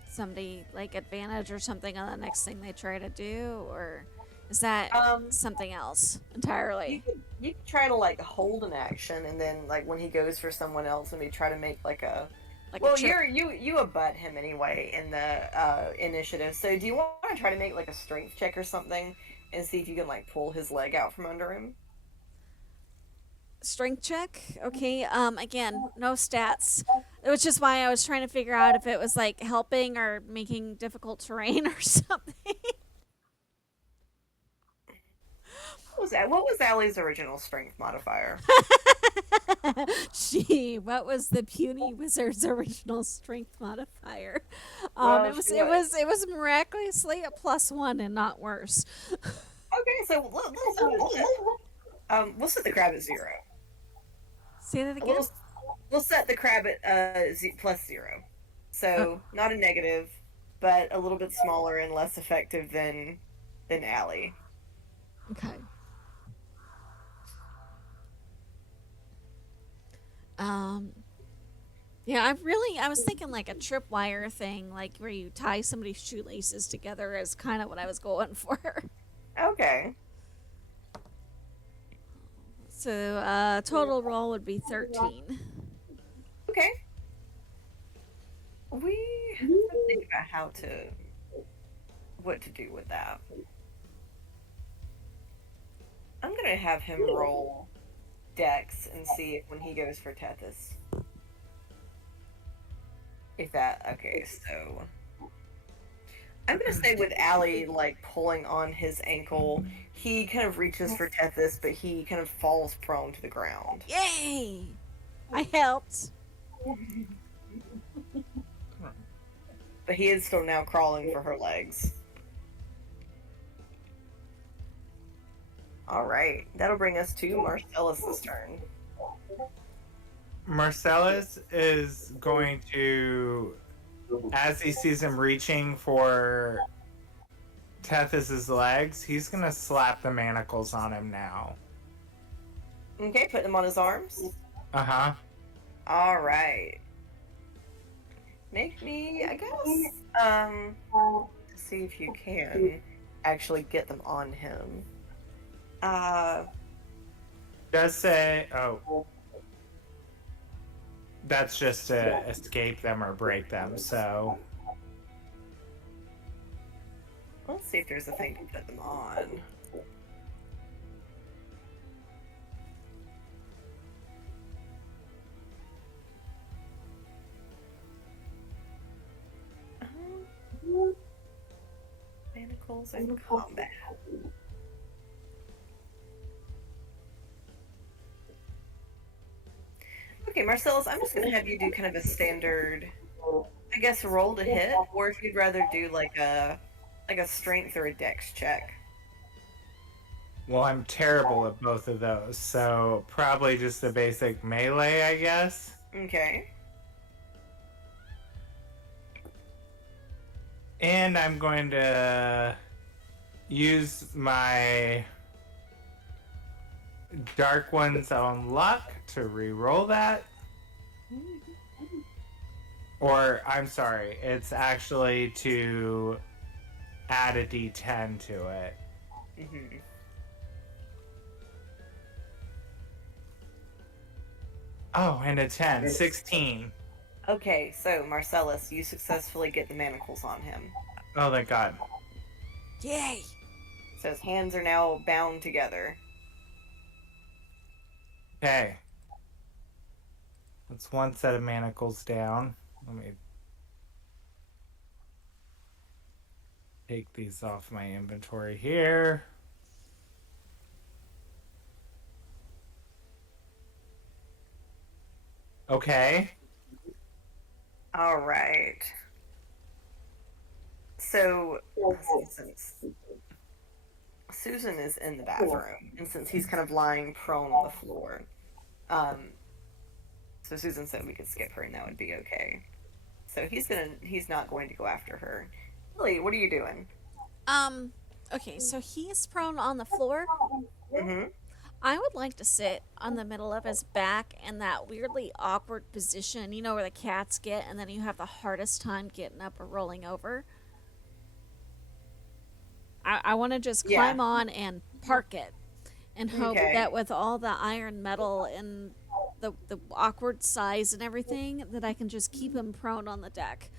somebody like advantage or something on the next thing they try to do, or is that something else entirely? You could try to like hold an action, and then like when he goes for someone else, and we try to make like a. Well, you abut him anyway in the initiative. So do you want to try to make like a strength check or something, and see if you can like pull his leg out from under him? Strength check. Okay. Again, no stats, which is why I was trying to figure out if it was like helping or making difficult terrain or something. What was that? What was Alli's original strength modifier? Gee, what was the puny wizard's original strength modifier? Well, it was miraculously a +1 and not worse. Okay, so we'll set the crab at 0. Say that again. We'll set the crab at +0. So not a negative, but a little bit smaller and less effective than Alli. Okay. Yeah, I was thinking like a tripwire thing, like where you tie somebody's shoelaces together is kind of what I was going for. Okay. So, total roll would be 13. Okay. We have to think about what to do with that. I'm gonna have him roll Dex and see if when he goes for Tethys. Okay, so I'm gonna say with Alli like pulling on his ankle, he kind of reaches for Tethys, but he kind of falls prone to the ground. Yay! I helped. But he is still now crawling for her legs. Alright, that'll bring us to Marcellus' turn. Marcellus is going to, as he sees him reaching for Tethys' legs, he's going to slap the manacles on him now. Okay, put them on his arms. Uh-huh. Alright. Make me, I guess, see if you can actually get them on him. Does say, that's just to escape them or break them, so. Let's see if there's a thing to put them on. Manacles and combat. Okay, Marcellus, I'm just gonna have you do kind of a standard, I guess, roll to hit, or if you'd rather do like a strength or a dex check. Well, I'm terrible at both of those, so probably just a basic melee, I guess. Okay. And I'm going to use my Dark One's own luck to re-roll that. Or, I'm sorry, it's actually to add a d10 to it. Mm-hmm. Oh, and a 10. 16. Okay, so Marcellus, you successfully get the manacles on him. Oh, thank God. Yay! So his hands are now bound together. Okay. That's one set of manacles down. Let me take these off my inventory here. Okay. All right. So Susan is in the bathroom, and since he's kind of lying prone on the floor, so Susan said we could skip her, and that would be okay. So he's not going to go after her. Lily, what are you doing? Okay, so he's prone on the floor. Mm-hmm. I would like to sit on the middle of his back in that weirdly awkward position, you know, where the cats get, and then you have the hardest time getting up or rolling over. I want to just climb on and park it and hope that with all the iron metal and the awkward size and everything, that I can just keep him prone on the deck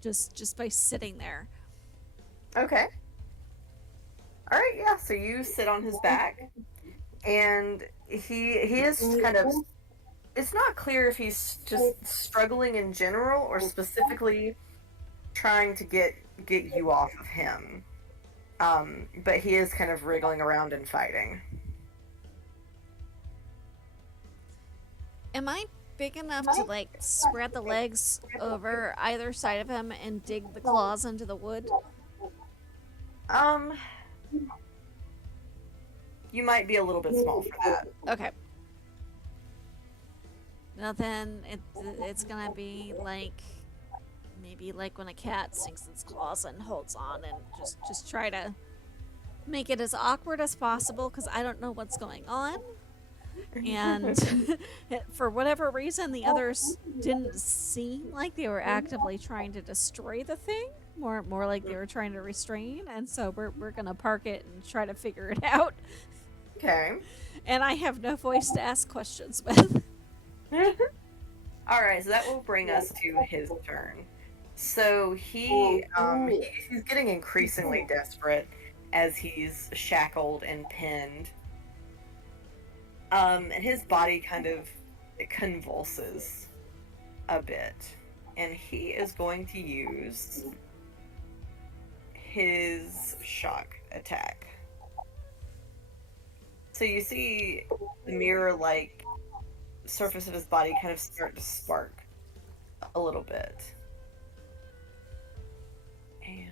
just by sitting there. Okay. All right, yeah, so you sit on his back, and he is kind of, it's not clear if he's just struggling in general or specifically trying to get you off of him. But he is kind of wriggling around and fighting. Am I big enough to, like, spread the legs over either side of him and dig the claws into the wood? You might be a little bit small for that. Okay. Well, then it's gonna be like, maybe like when a cat sinks its claws and holds on, and just try to make it as awkward as possible, because I don't know what's going on. And for whatever reason, the others didn't seem like they were actively trying to destroy the thing. More like they were trying to restrain. And so we're gonna park it and try to figure it out. Okay. And I have no voice to ask questions with. All right, so that will bring us to his turn. So he's getting increasingly desperate as he's shackled and pinned. And his body kind of convulses a bit, and he is going to use his shock attack. So you see the mirror-like surface of his body kind of start to spark a little bit. And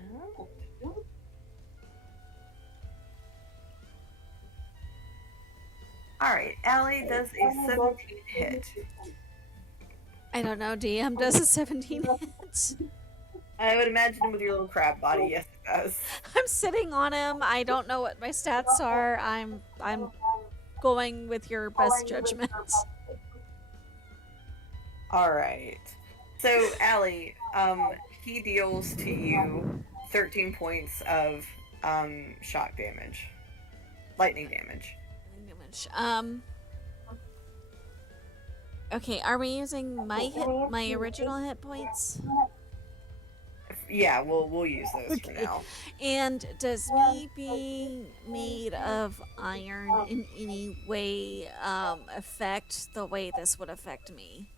alright, Alli does a 17 hit. I don't know, DM does a 17 hit. I would imagine with your little crab body, yes it does. I'm sitting on him. I don't know what my stats are. I'm going with your best judgment. Alright. So, Alli, he deals to you 13 points of shock damage. Lightning damage. Okay, are we using my original hit points? Yeah, we'll use those for now. And does me being made of iron in any way affect the way this would affect me?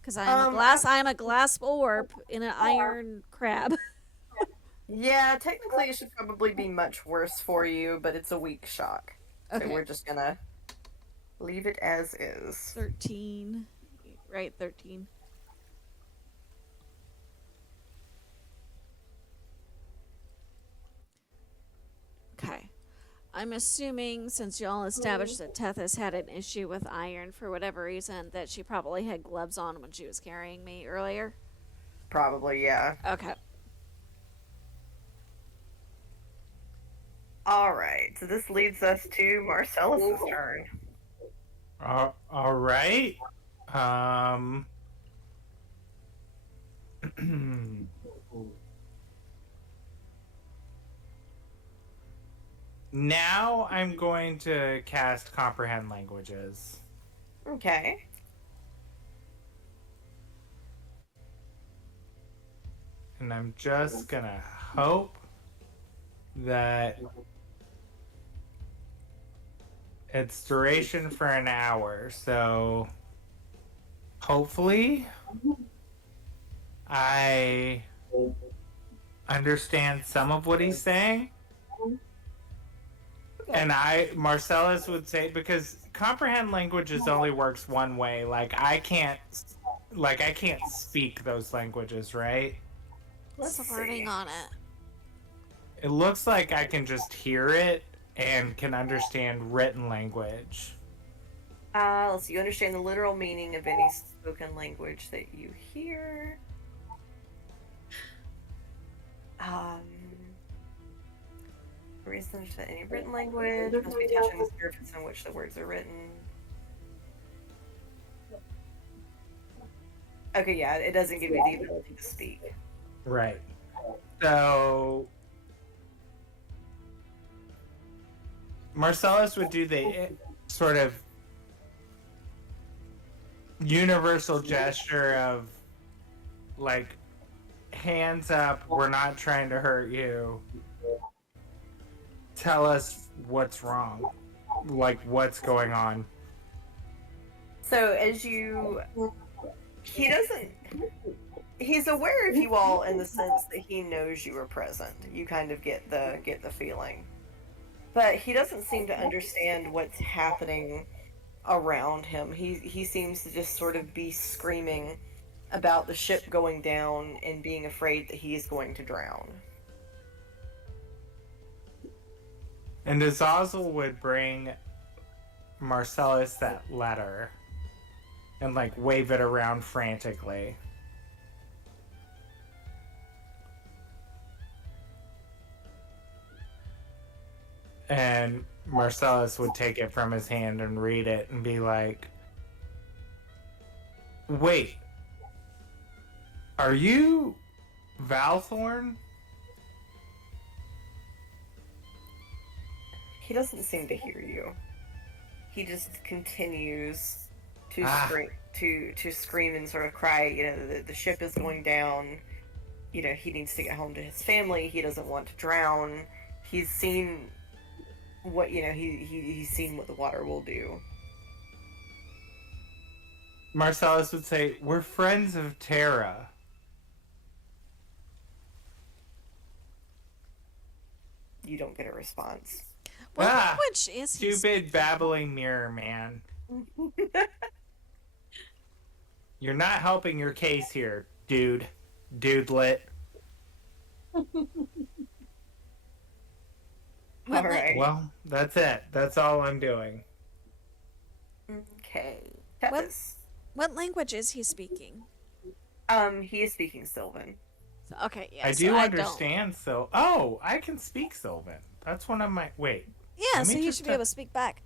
Because I'm a glass orb in an iron crab. Yeah, technically it should probably be much worse for you, but it's a weak shock. Okay. So we're just gonna leave it as is. 13. Right, 13. Okay. I'm assuming since y'all established that Tethys had an issue with iron for whatever reason, that she probably had gloves on when she was carrying me earlier. Probably, yeah. Okay. All right. So this leads us to Marcellus' turn. All right. Now I'm going to cast Comprehend Languages. Okay. And I'm just gonna hope that it's duration for an hour, so hopefully I understand some of what he's saying. And Marcellus would say, because comprehend languages only works one way. Like I can't speak those languages, right? Let's Learning see. on it. It looks like I can just hear it and can understand written language. Let's see. You understand the literal meaning of any spoken language that you hear. Reason to any written language must be touching the surface on which the words are written. Okay, yeah, it doesn't give you the ability to speak. Right. So Marcellus would do the sort of universal gesture of like hands up, we're not trying to hurt you. Tell us what's wrong. Like what's going on. So he's aware of you all in the sense that he knows you are present. You kind of get the feeling. But he doesn't seem to understand what's happening around him. He seems to just sort of be screaming about the ship going down and being afraid that he is going to drown. And Azazel would bring Marcellus that letter and like wave it around frantically. And Marcellus would take it from his hand and read it and be like, wait, are you Valthorn? He doesn't seem to hear you. He just continues to scream and sort of cry. You know, the ship is going down. You know, he needs to get home to his family. He doesn't want to drown. He's seen what, you know, he's seen what the water will do. Marcellus would say, we're friends of Terra. You don't get a response. What language is he? Stupid babbling mirror man. You're not helping your case here, dude. Dudelet. All right. Well, that's it. That's all I'm doing. Okay. What language is he speaking? He is speaking Sylvan. Okay, yeah. I do understand Oh, I can speak Sylvan. That's one of my... Wait. Yeah, so you should be able to speak back.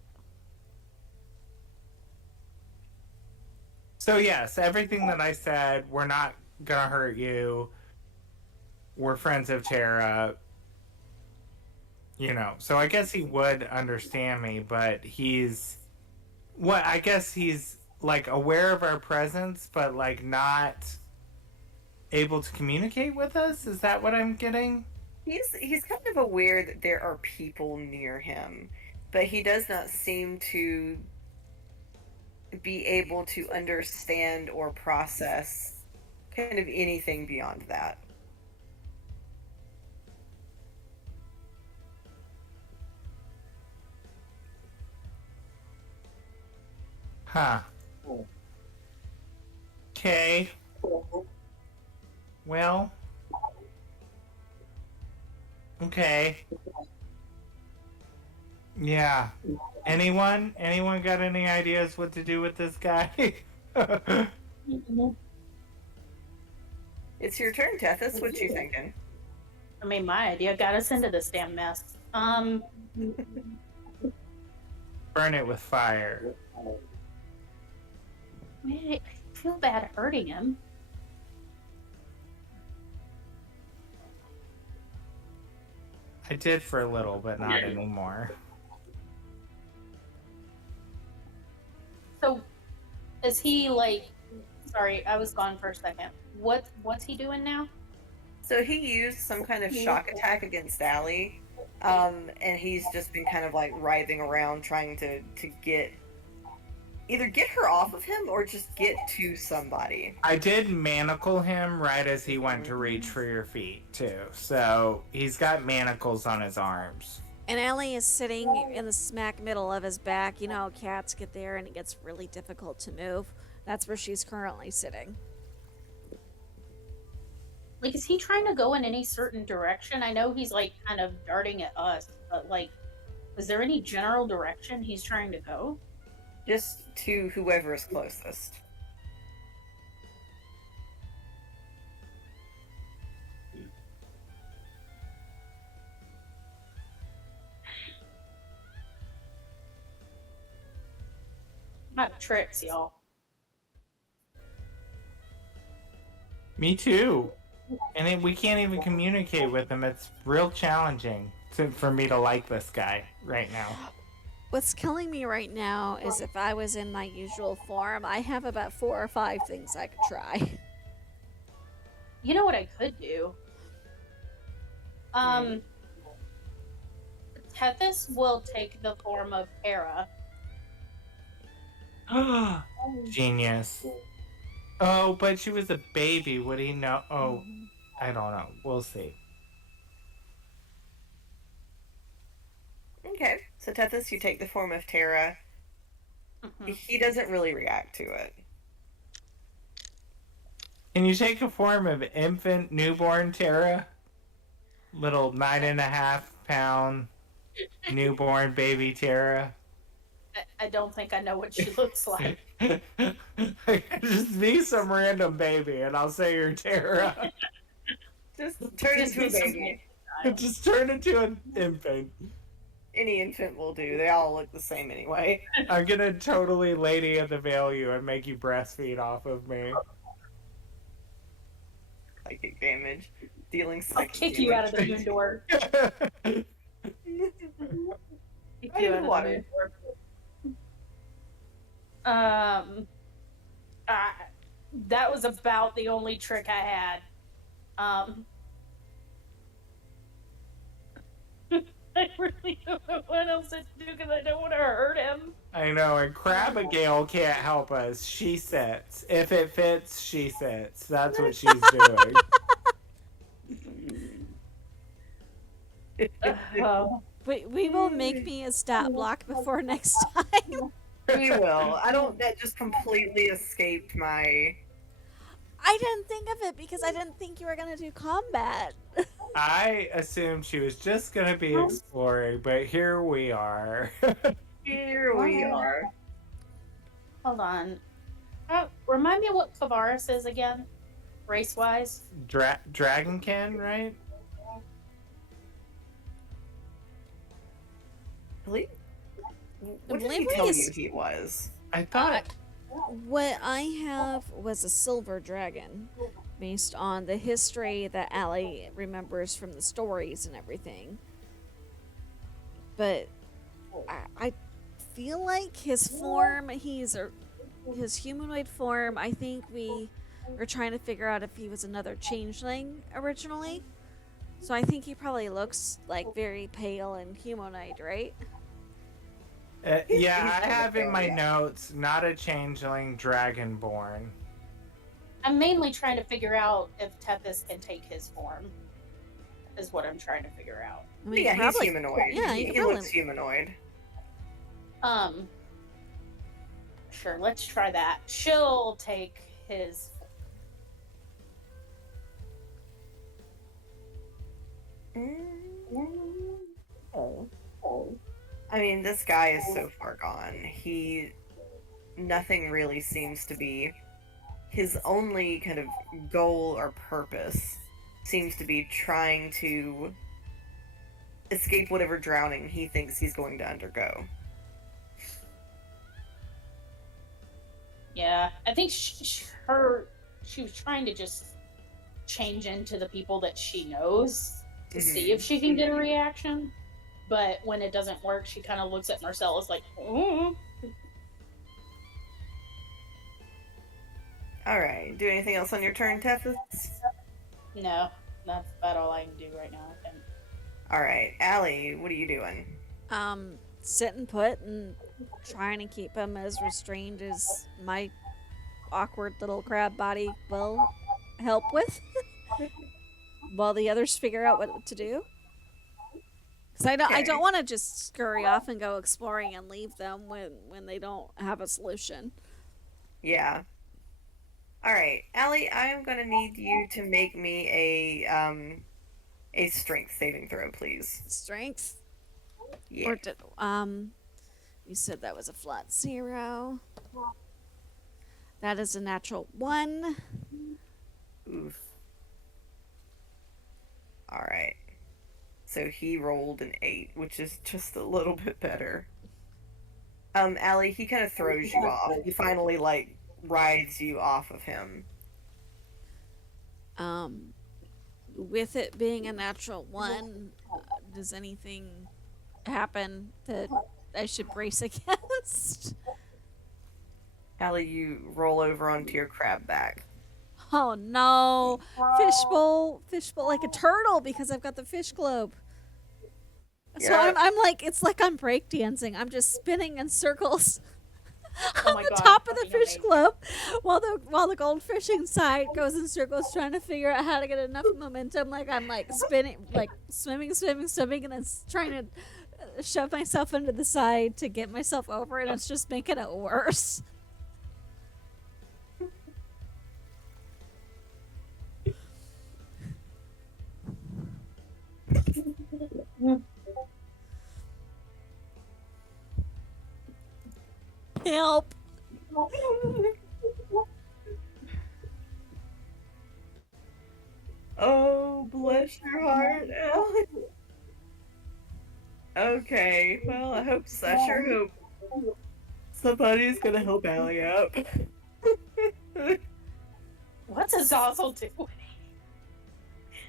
So yes, everything that I said, we're not gonna hurt you. We're friends of Terra. You know, so I guess he would understand me, but he's... I guess he's, like, aware of our presence, but, like, not able to communicate with us? Is that what I'm getting? He's kind of aware that there are people near him, but he does not seem to be able to understand or process kind of anything beyond that. Huh. Okay. Well. Okay. Yeah. Anyone? Anyone got any ideas what to do with this guy? It's your turn, Tethys. What you thinking? I mean, my idea got us into this damn mess. Burn it with fire. I feel bad hurting him. I did for a little, but not anymore. So, is he like? Sorry, I was gone for a second. What's he doing now? So he used some kind of shock attack against Alli, and he's just been kind of like writhing around trying to either get her off of him or just get to somebody. I did manacle him right as he went to reach for your feet, too. So he's got manacles on his arms. And Alli is sitting in the smack middle of his back. You know how cats get there and it gets really difficult to move? That's where she's currently sitting. Like, is he trying to go in any certain direction? I know he's like kind of darting at us, but like, is there any general direction he's trying to go? Just to whoever is closest. Not tricks, y'all. Me too. And we can't even communicate with him. It's real challenging for me to like this guy right now. What's killing me right now is if I was in my usual form, I have about 4 or 5 things I could try. You know what I could do? Tethys will take the form of Hera. Genius. Oh, but she was a baby. Would he know? Oh, I don't know. We'll see. Okay, so Tethys, you take the form of Terra. He doesn't really react to it. Can you take a form of infant newborn Terra? Little 9.5-pound newborn baby Terra? I don't think I know what she looks like. Just be some random baby and I'll say you're Terra. Just turn into a baby. Just turn into an infant. Any infant will do. They all look the same anyway. I'm gonna totally Lady of the Veil you and make you breastfeed off of me. Psychic damage. Dealing I'll psychic kick damage. you out of the moon door. Kick I you need out of the water. moon door. That was about the only trick I had. I really don't know what else to do because I don't want to hurt him. I know, and Crabigale can't help us. She sits. If it fits, she sits. That's what she's doing. We will make me a stat block before next time. We will. That just completely escaped my... I didn't think of it because I didn't think you were going to do combat. I assumed she was just gonna be exploring, but here we are. Here we are. Hold on. Remind me what Kavaris is again, race-wise. Dragonkin, right? What did believe he tell he's- you he was? I thought. What I have was a silver dragon, based on the history that Alli remembers from the stories and everything. But I feel like his form, his humanoid form, I think we were trying to figure out if he was another changeling originally. So I think he probably looks like very pale and humanoid, right? Yeah, I have in my notes, not a changeling, dragonborn. I'm mainly trying to figure out if Tethys can take his form. Is what I'm trying to figure out. I mean, Yeah, probably- he's humanoid. Yeah, he probably- looks humanoid. Sure, let's try that. She'll take his. I mean, this guy is so far gone. Nothing really seems to be his only kind of goal or purpose seems to be trying to escape whatever drowning he thinks he's going to undergo. Yeah, I think she was trying to just change into the people that she knows to see if she can get a reaction. But when it doesn't work, she kind of looks at Marcellus like, "Mm." Alright, do anything else on your turn, Tethys? No, that's about all I can do right now, I think. Alright, Alli, what are you doing? Sitting put and trying to keep him as restrained as my awkward little crab body will help with, while the others figure out what to do. Because I don't want to just scurry off and go exploring and leave them when they don't have a solution. Yeah. Alright, Alli, I'm gonna need you to make me a strength saving throw, please. Strength? Yeah. Or you said that was a flat 0. That is a natural 1. Oof. Alright. So he rolled an 8, which is just a little bit better. Alli, he kind of throws you off. He finally, like, rides you off of him. With it being a natural 1, does anything happen that I should brace against? Alli, you roll over onto your crab back. Oh no! Fishbowl like a turtle because I've got the fish globe. So Yeah. I'm like, it's like I'm breakdancing. I'm just spinning in circles Oh on my the God, top of the fucking fish amazing. globe, while the goldfish inside goes in circles trying to figure out how to get enough momentum. Like I'm like spinning, like swimming, and then trying to shove myself into the side to get myself over, and it's just making it worse. Help! Oh, bless your heart, Alli. Okay, well, I sure hope somebody's gonna help Alli up. What's Azazel doing?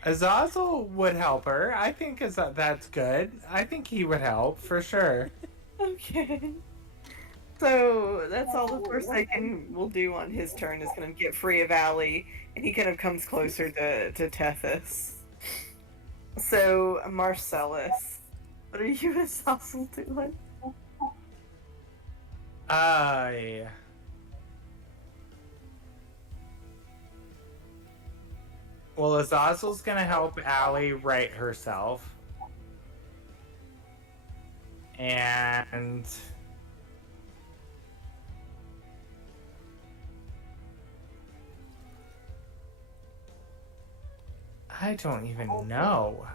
Azazel would help her. I think that's good. I think he would help for sure. Okay. So that's all the Forsaken will do on his turn is kind of get free of Alli, and he kind of comes closer to Tethys. So Marcellus, what are you and Azazel doing? Well, Azazel's gonna help Alli right herself. And I don't even know.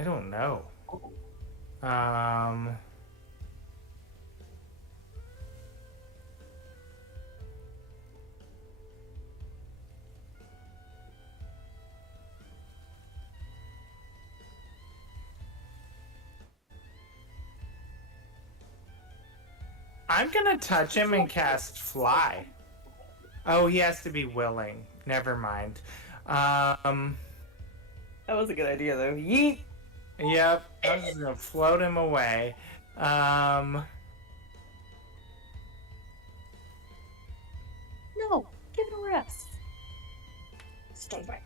I don't know. I'm gonna touch him and cast Fly. Oh, he has to be willing. Never mind. That was a good idea, though. Yeet! Yep. I'm just gonna float him away. No, give it a rest. Stay right.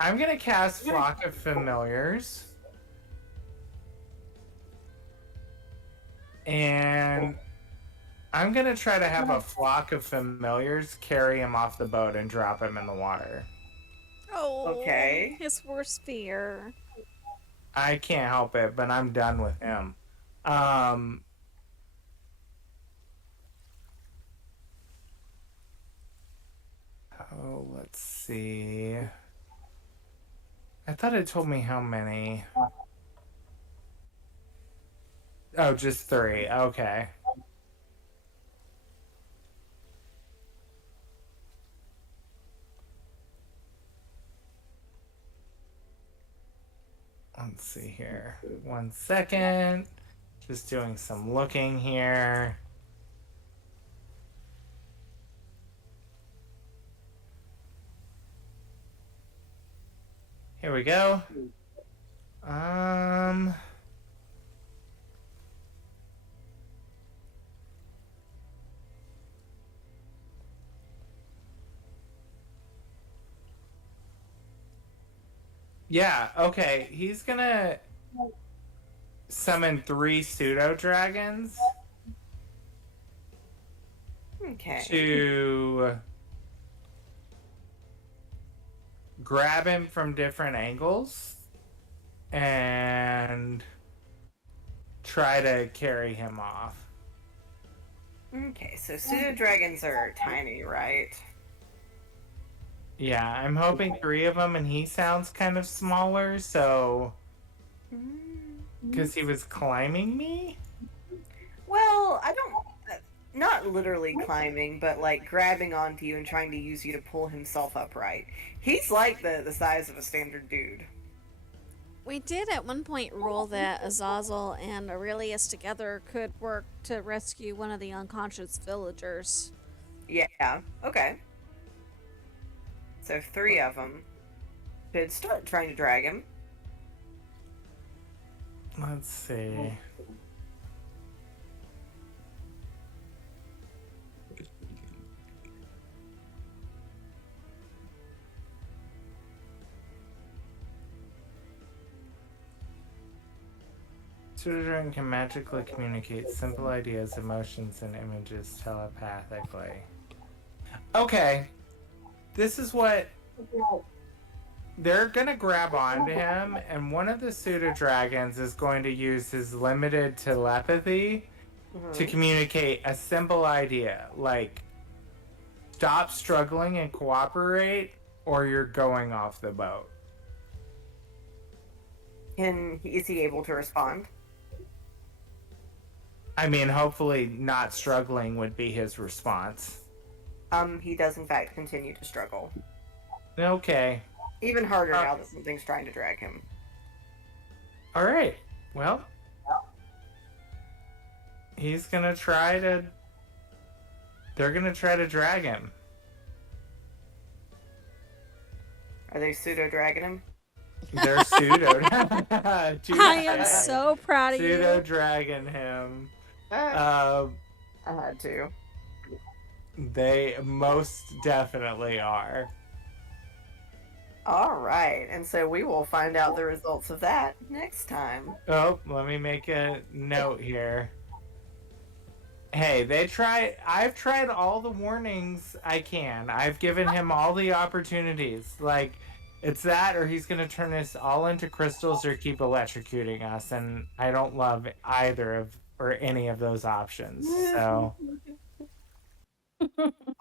I'm gonna cast Flock of Familiars. And I'm gonna try to have a flock of familiars carry him off the boat and drop him in the water. Oh, Okay. his worst fear. I can't help it, but I'm done with him. Oh, let's see. I thought it told me how many. Oh, just 3. Okay. Let's see here. 1 second. Just doing some looking here. Here we go. Yeah, okay. He's gonna summon 3 pseudo dragons Okay. to grab him from different angles and try to carry him off. Okay, so pseudo dragons are tiny, right? Yeah, I'm hoping 3 of them, and he sounds kind of smaller, so because he was climbing me. Well, I don't. Not literally climbing, but like grabbing onto you and trying to use you to pull himself upright. He's like the size of a standard dude. We did at one point rule that Azazel and Aurelius together could work to rescue one of the unconscious villagers. Yeah, okay. So 3 of them could start trying to drag him. Let's see. Pseudodragon can magically communicate simple ideas, emotions, and images telepathically. Okay. This is what... They're gonna grab onto him, and one of the pseudo-dragons is going to use his limited telepathy to communicate a simple idea, like, stop struggling and cooperate, or you're going off the boat. Is he able to respond? I mean, hopefully not struggling would be his response. He does in fact continue to struggle. Okay. Even harder now that something's trying to drag him. Alright. Well. He's gonna try to... They're gonna try to drag him. Are they pseudo-dragging him? They're pseudo. I am so proud of Pseudo you. dragging him. I had to. They most definitely are. Alright, and so we will find out the results of that next time. Oh, let me make a note here. Hey, I've tried all the warnings I can. I've given him all the opportunities. Like, it's that or he's going to turn us all into crystals or keep electrocuting us. And I don't love either of or any of those options. So,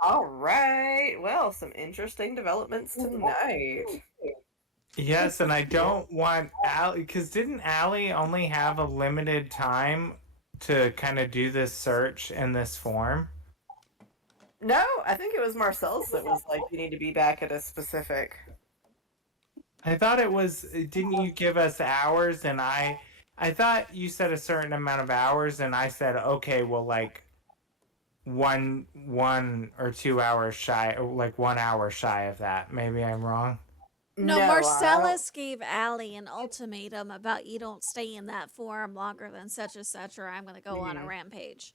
Alright, well, some interesting developments tonight. yes, and I don't want Alli, because didn't Alli only have a limited time to kind of do this search in this form? No, I think it was Marcel's that was like, you need to be back at a specific... I thought it was, didn't you give us hours, and I thought you said a certain amount of hours, and I said, okay, well, like, one or 2 hours shy, or like 1 hour shy of that. Maybe I'm wrong. No, Marcellus gave Alli an ultimatum about you don't stay in that form longer than such and such, or I'm going to go on a rampage.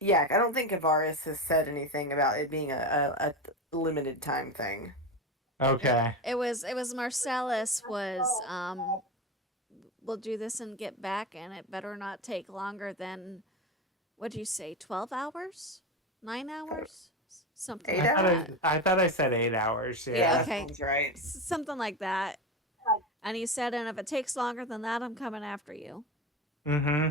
Yeah, I don't think Avaris has said anything about it being a limited time thing. Okay. It was Marcellus was we'll do this and get back, and it better not take longer than, what do you say, 12 hours? 9 hours? Something 8 like hours? that. I thought I said 8 hours. Yeah, Yeah. that Okay. sounds right. Something like that. And he said, and if it takes longer than that, I'm coming after you. Mm-hmm.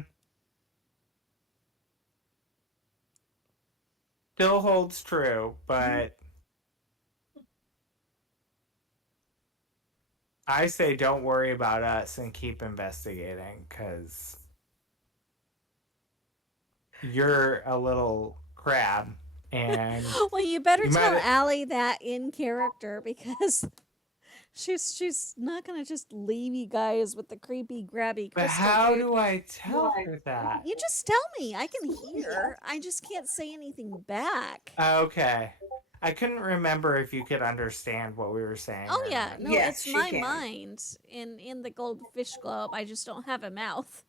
Still holds true, but I say don't worry about us and keep investigating, because you're a little crab, and Well, you better you tell might. Alli that in character because she's not gonna just leave you guys with the creepy grabby But crystal how dude. do I tell her that? You just tell me. I can hear. I just can't say anything back. Okay. I couldn't remember if you could understand what we were saying. Oh or yeah, not. no, Yes, it's she my can. mind in the goldfish globe. I just don't have a mouth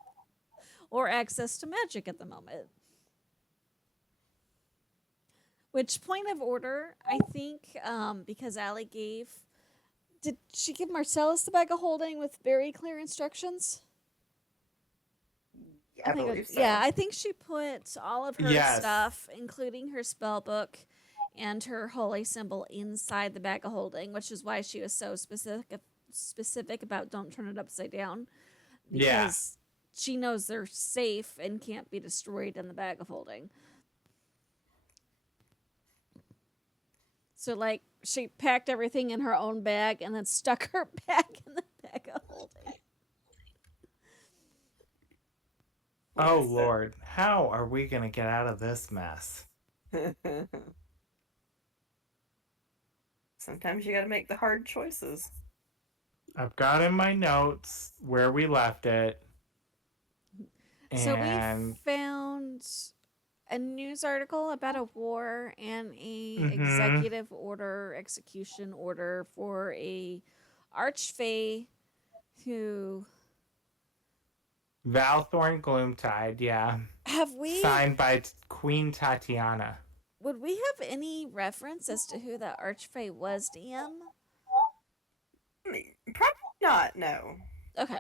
or access to magic at the moment. Which, point of order, I think, because Alli gave. Did she give Marcellus the bag of holding with very clear instructions? I believe so. Yeah, I think she put all of her Yes. stuff, including her spell book and her holy symbol, inside the bag of holding, which is why she was so specific about don't turn it upside down. Yeah. Because she knows they're safe and can't be destroyed in the bag of holding. So, like, she packed everything in her own bag and then stuck her bag in the bag of holding. Oh Lord, how are we gonna get out of this mess? Sometimes you gotta make the hard choices. I've got in my notes where we left it. So we And found a news article about a war and a Mhm. executive order, execution order for a archfey who Valthorn Gloomtide, yeah. have we Signed by Queen Tatiana. would we have any reference as to who that archfey was, DM? Probably not, no. Okay.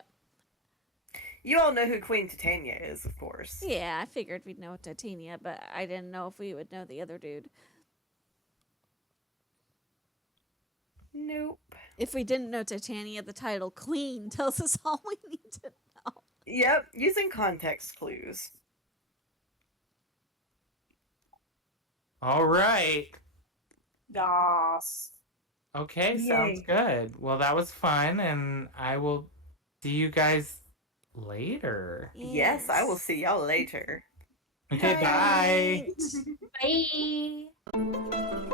You all know who Queen Titania is, of course. Yeah, I figured we'd know Titania, but I didn't know if we would know the other dude. Nope. If we didn't know Titania, the title Queen tells us all we need to know. Yep, using context clues. All right. Yas. Okay, sounds Yay. good. Well, that was fun, and I will see you guys later. Yes, I will see y'all later. Okay, bye. Night. Bye.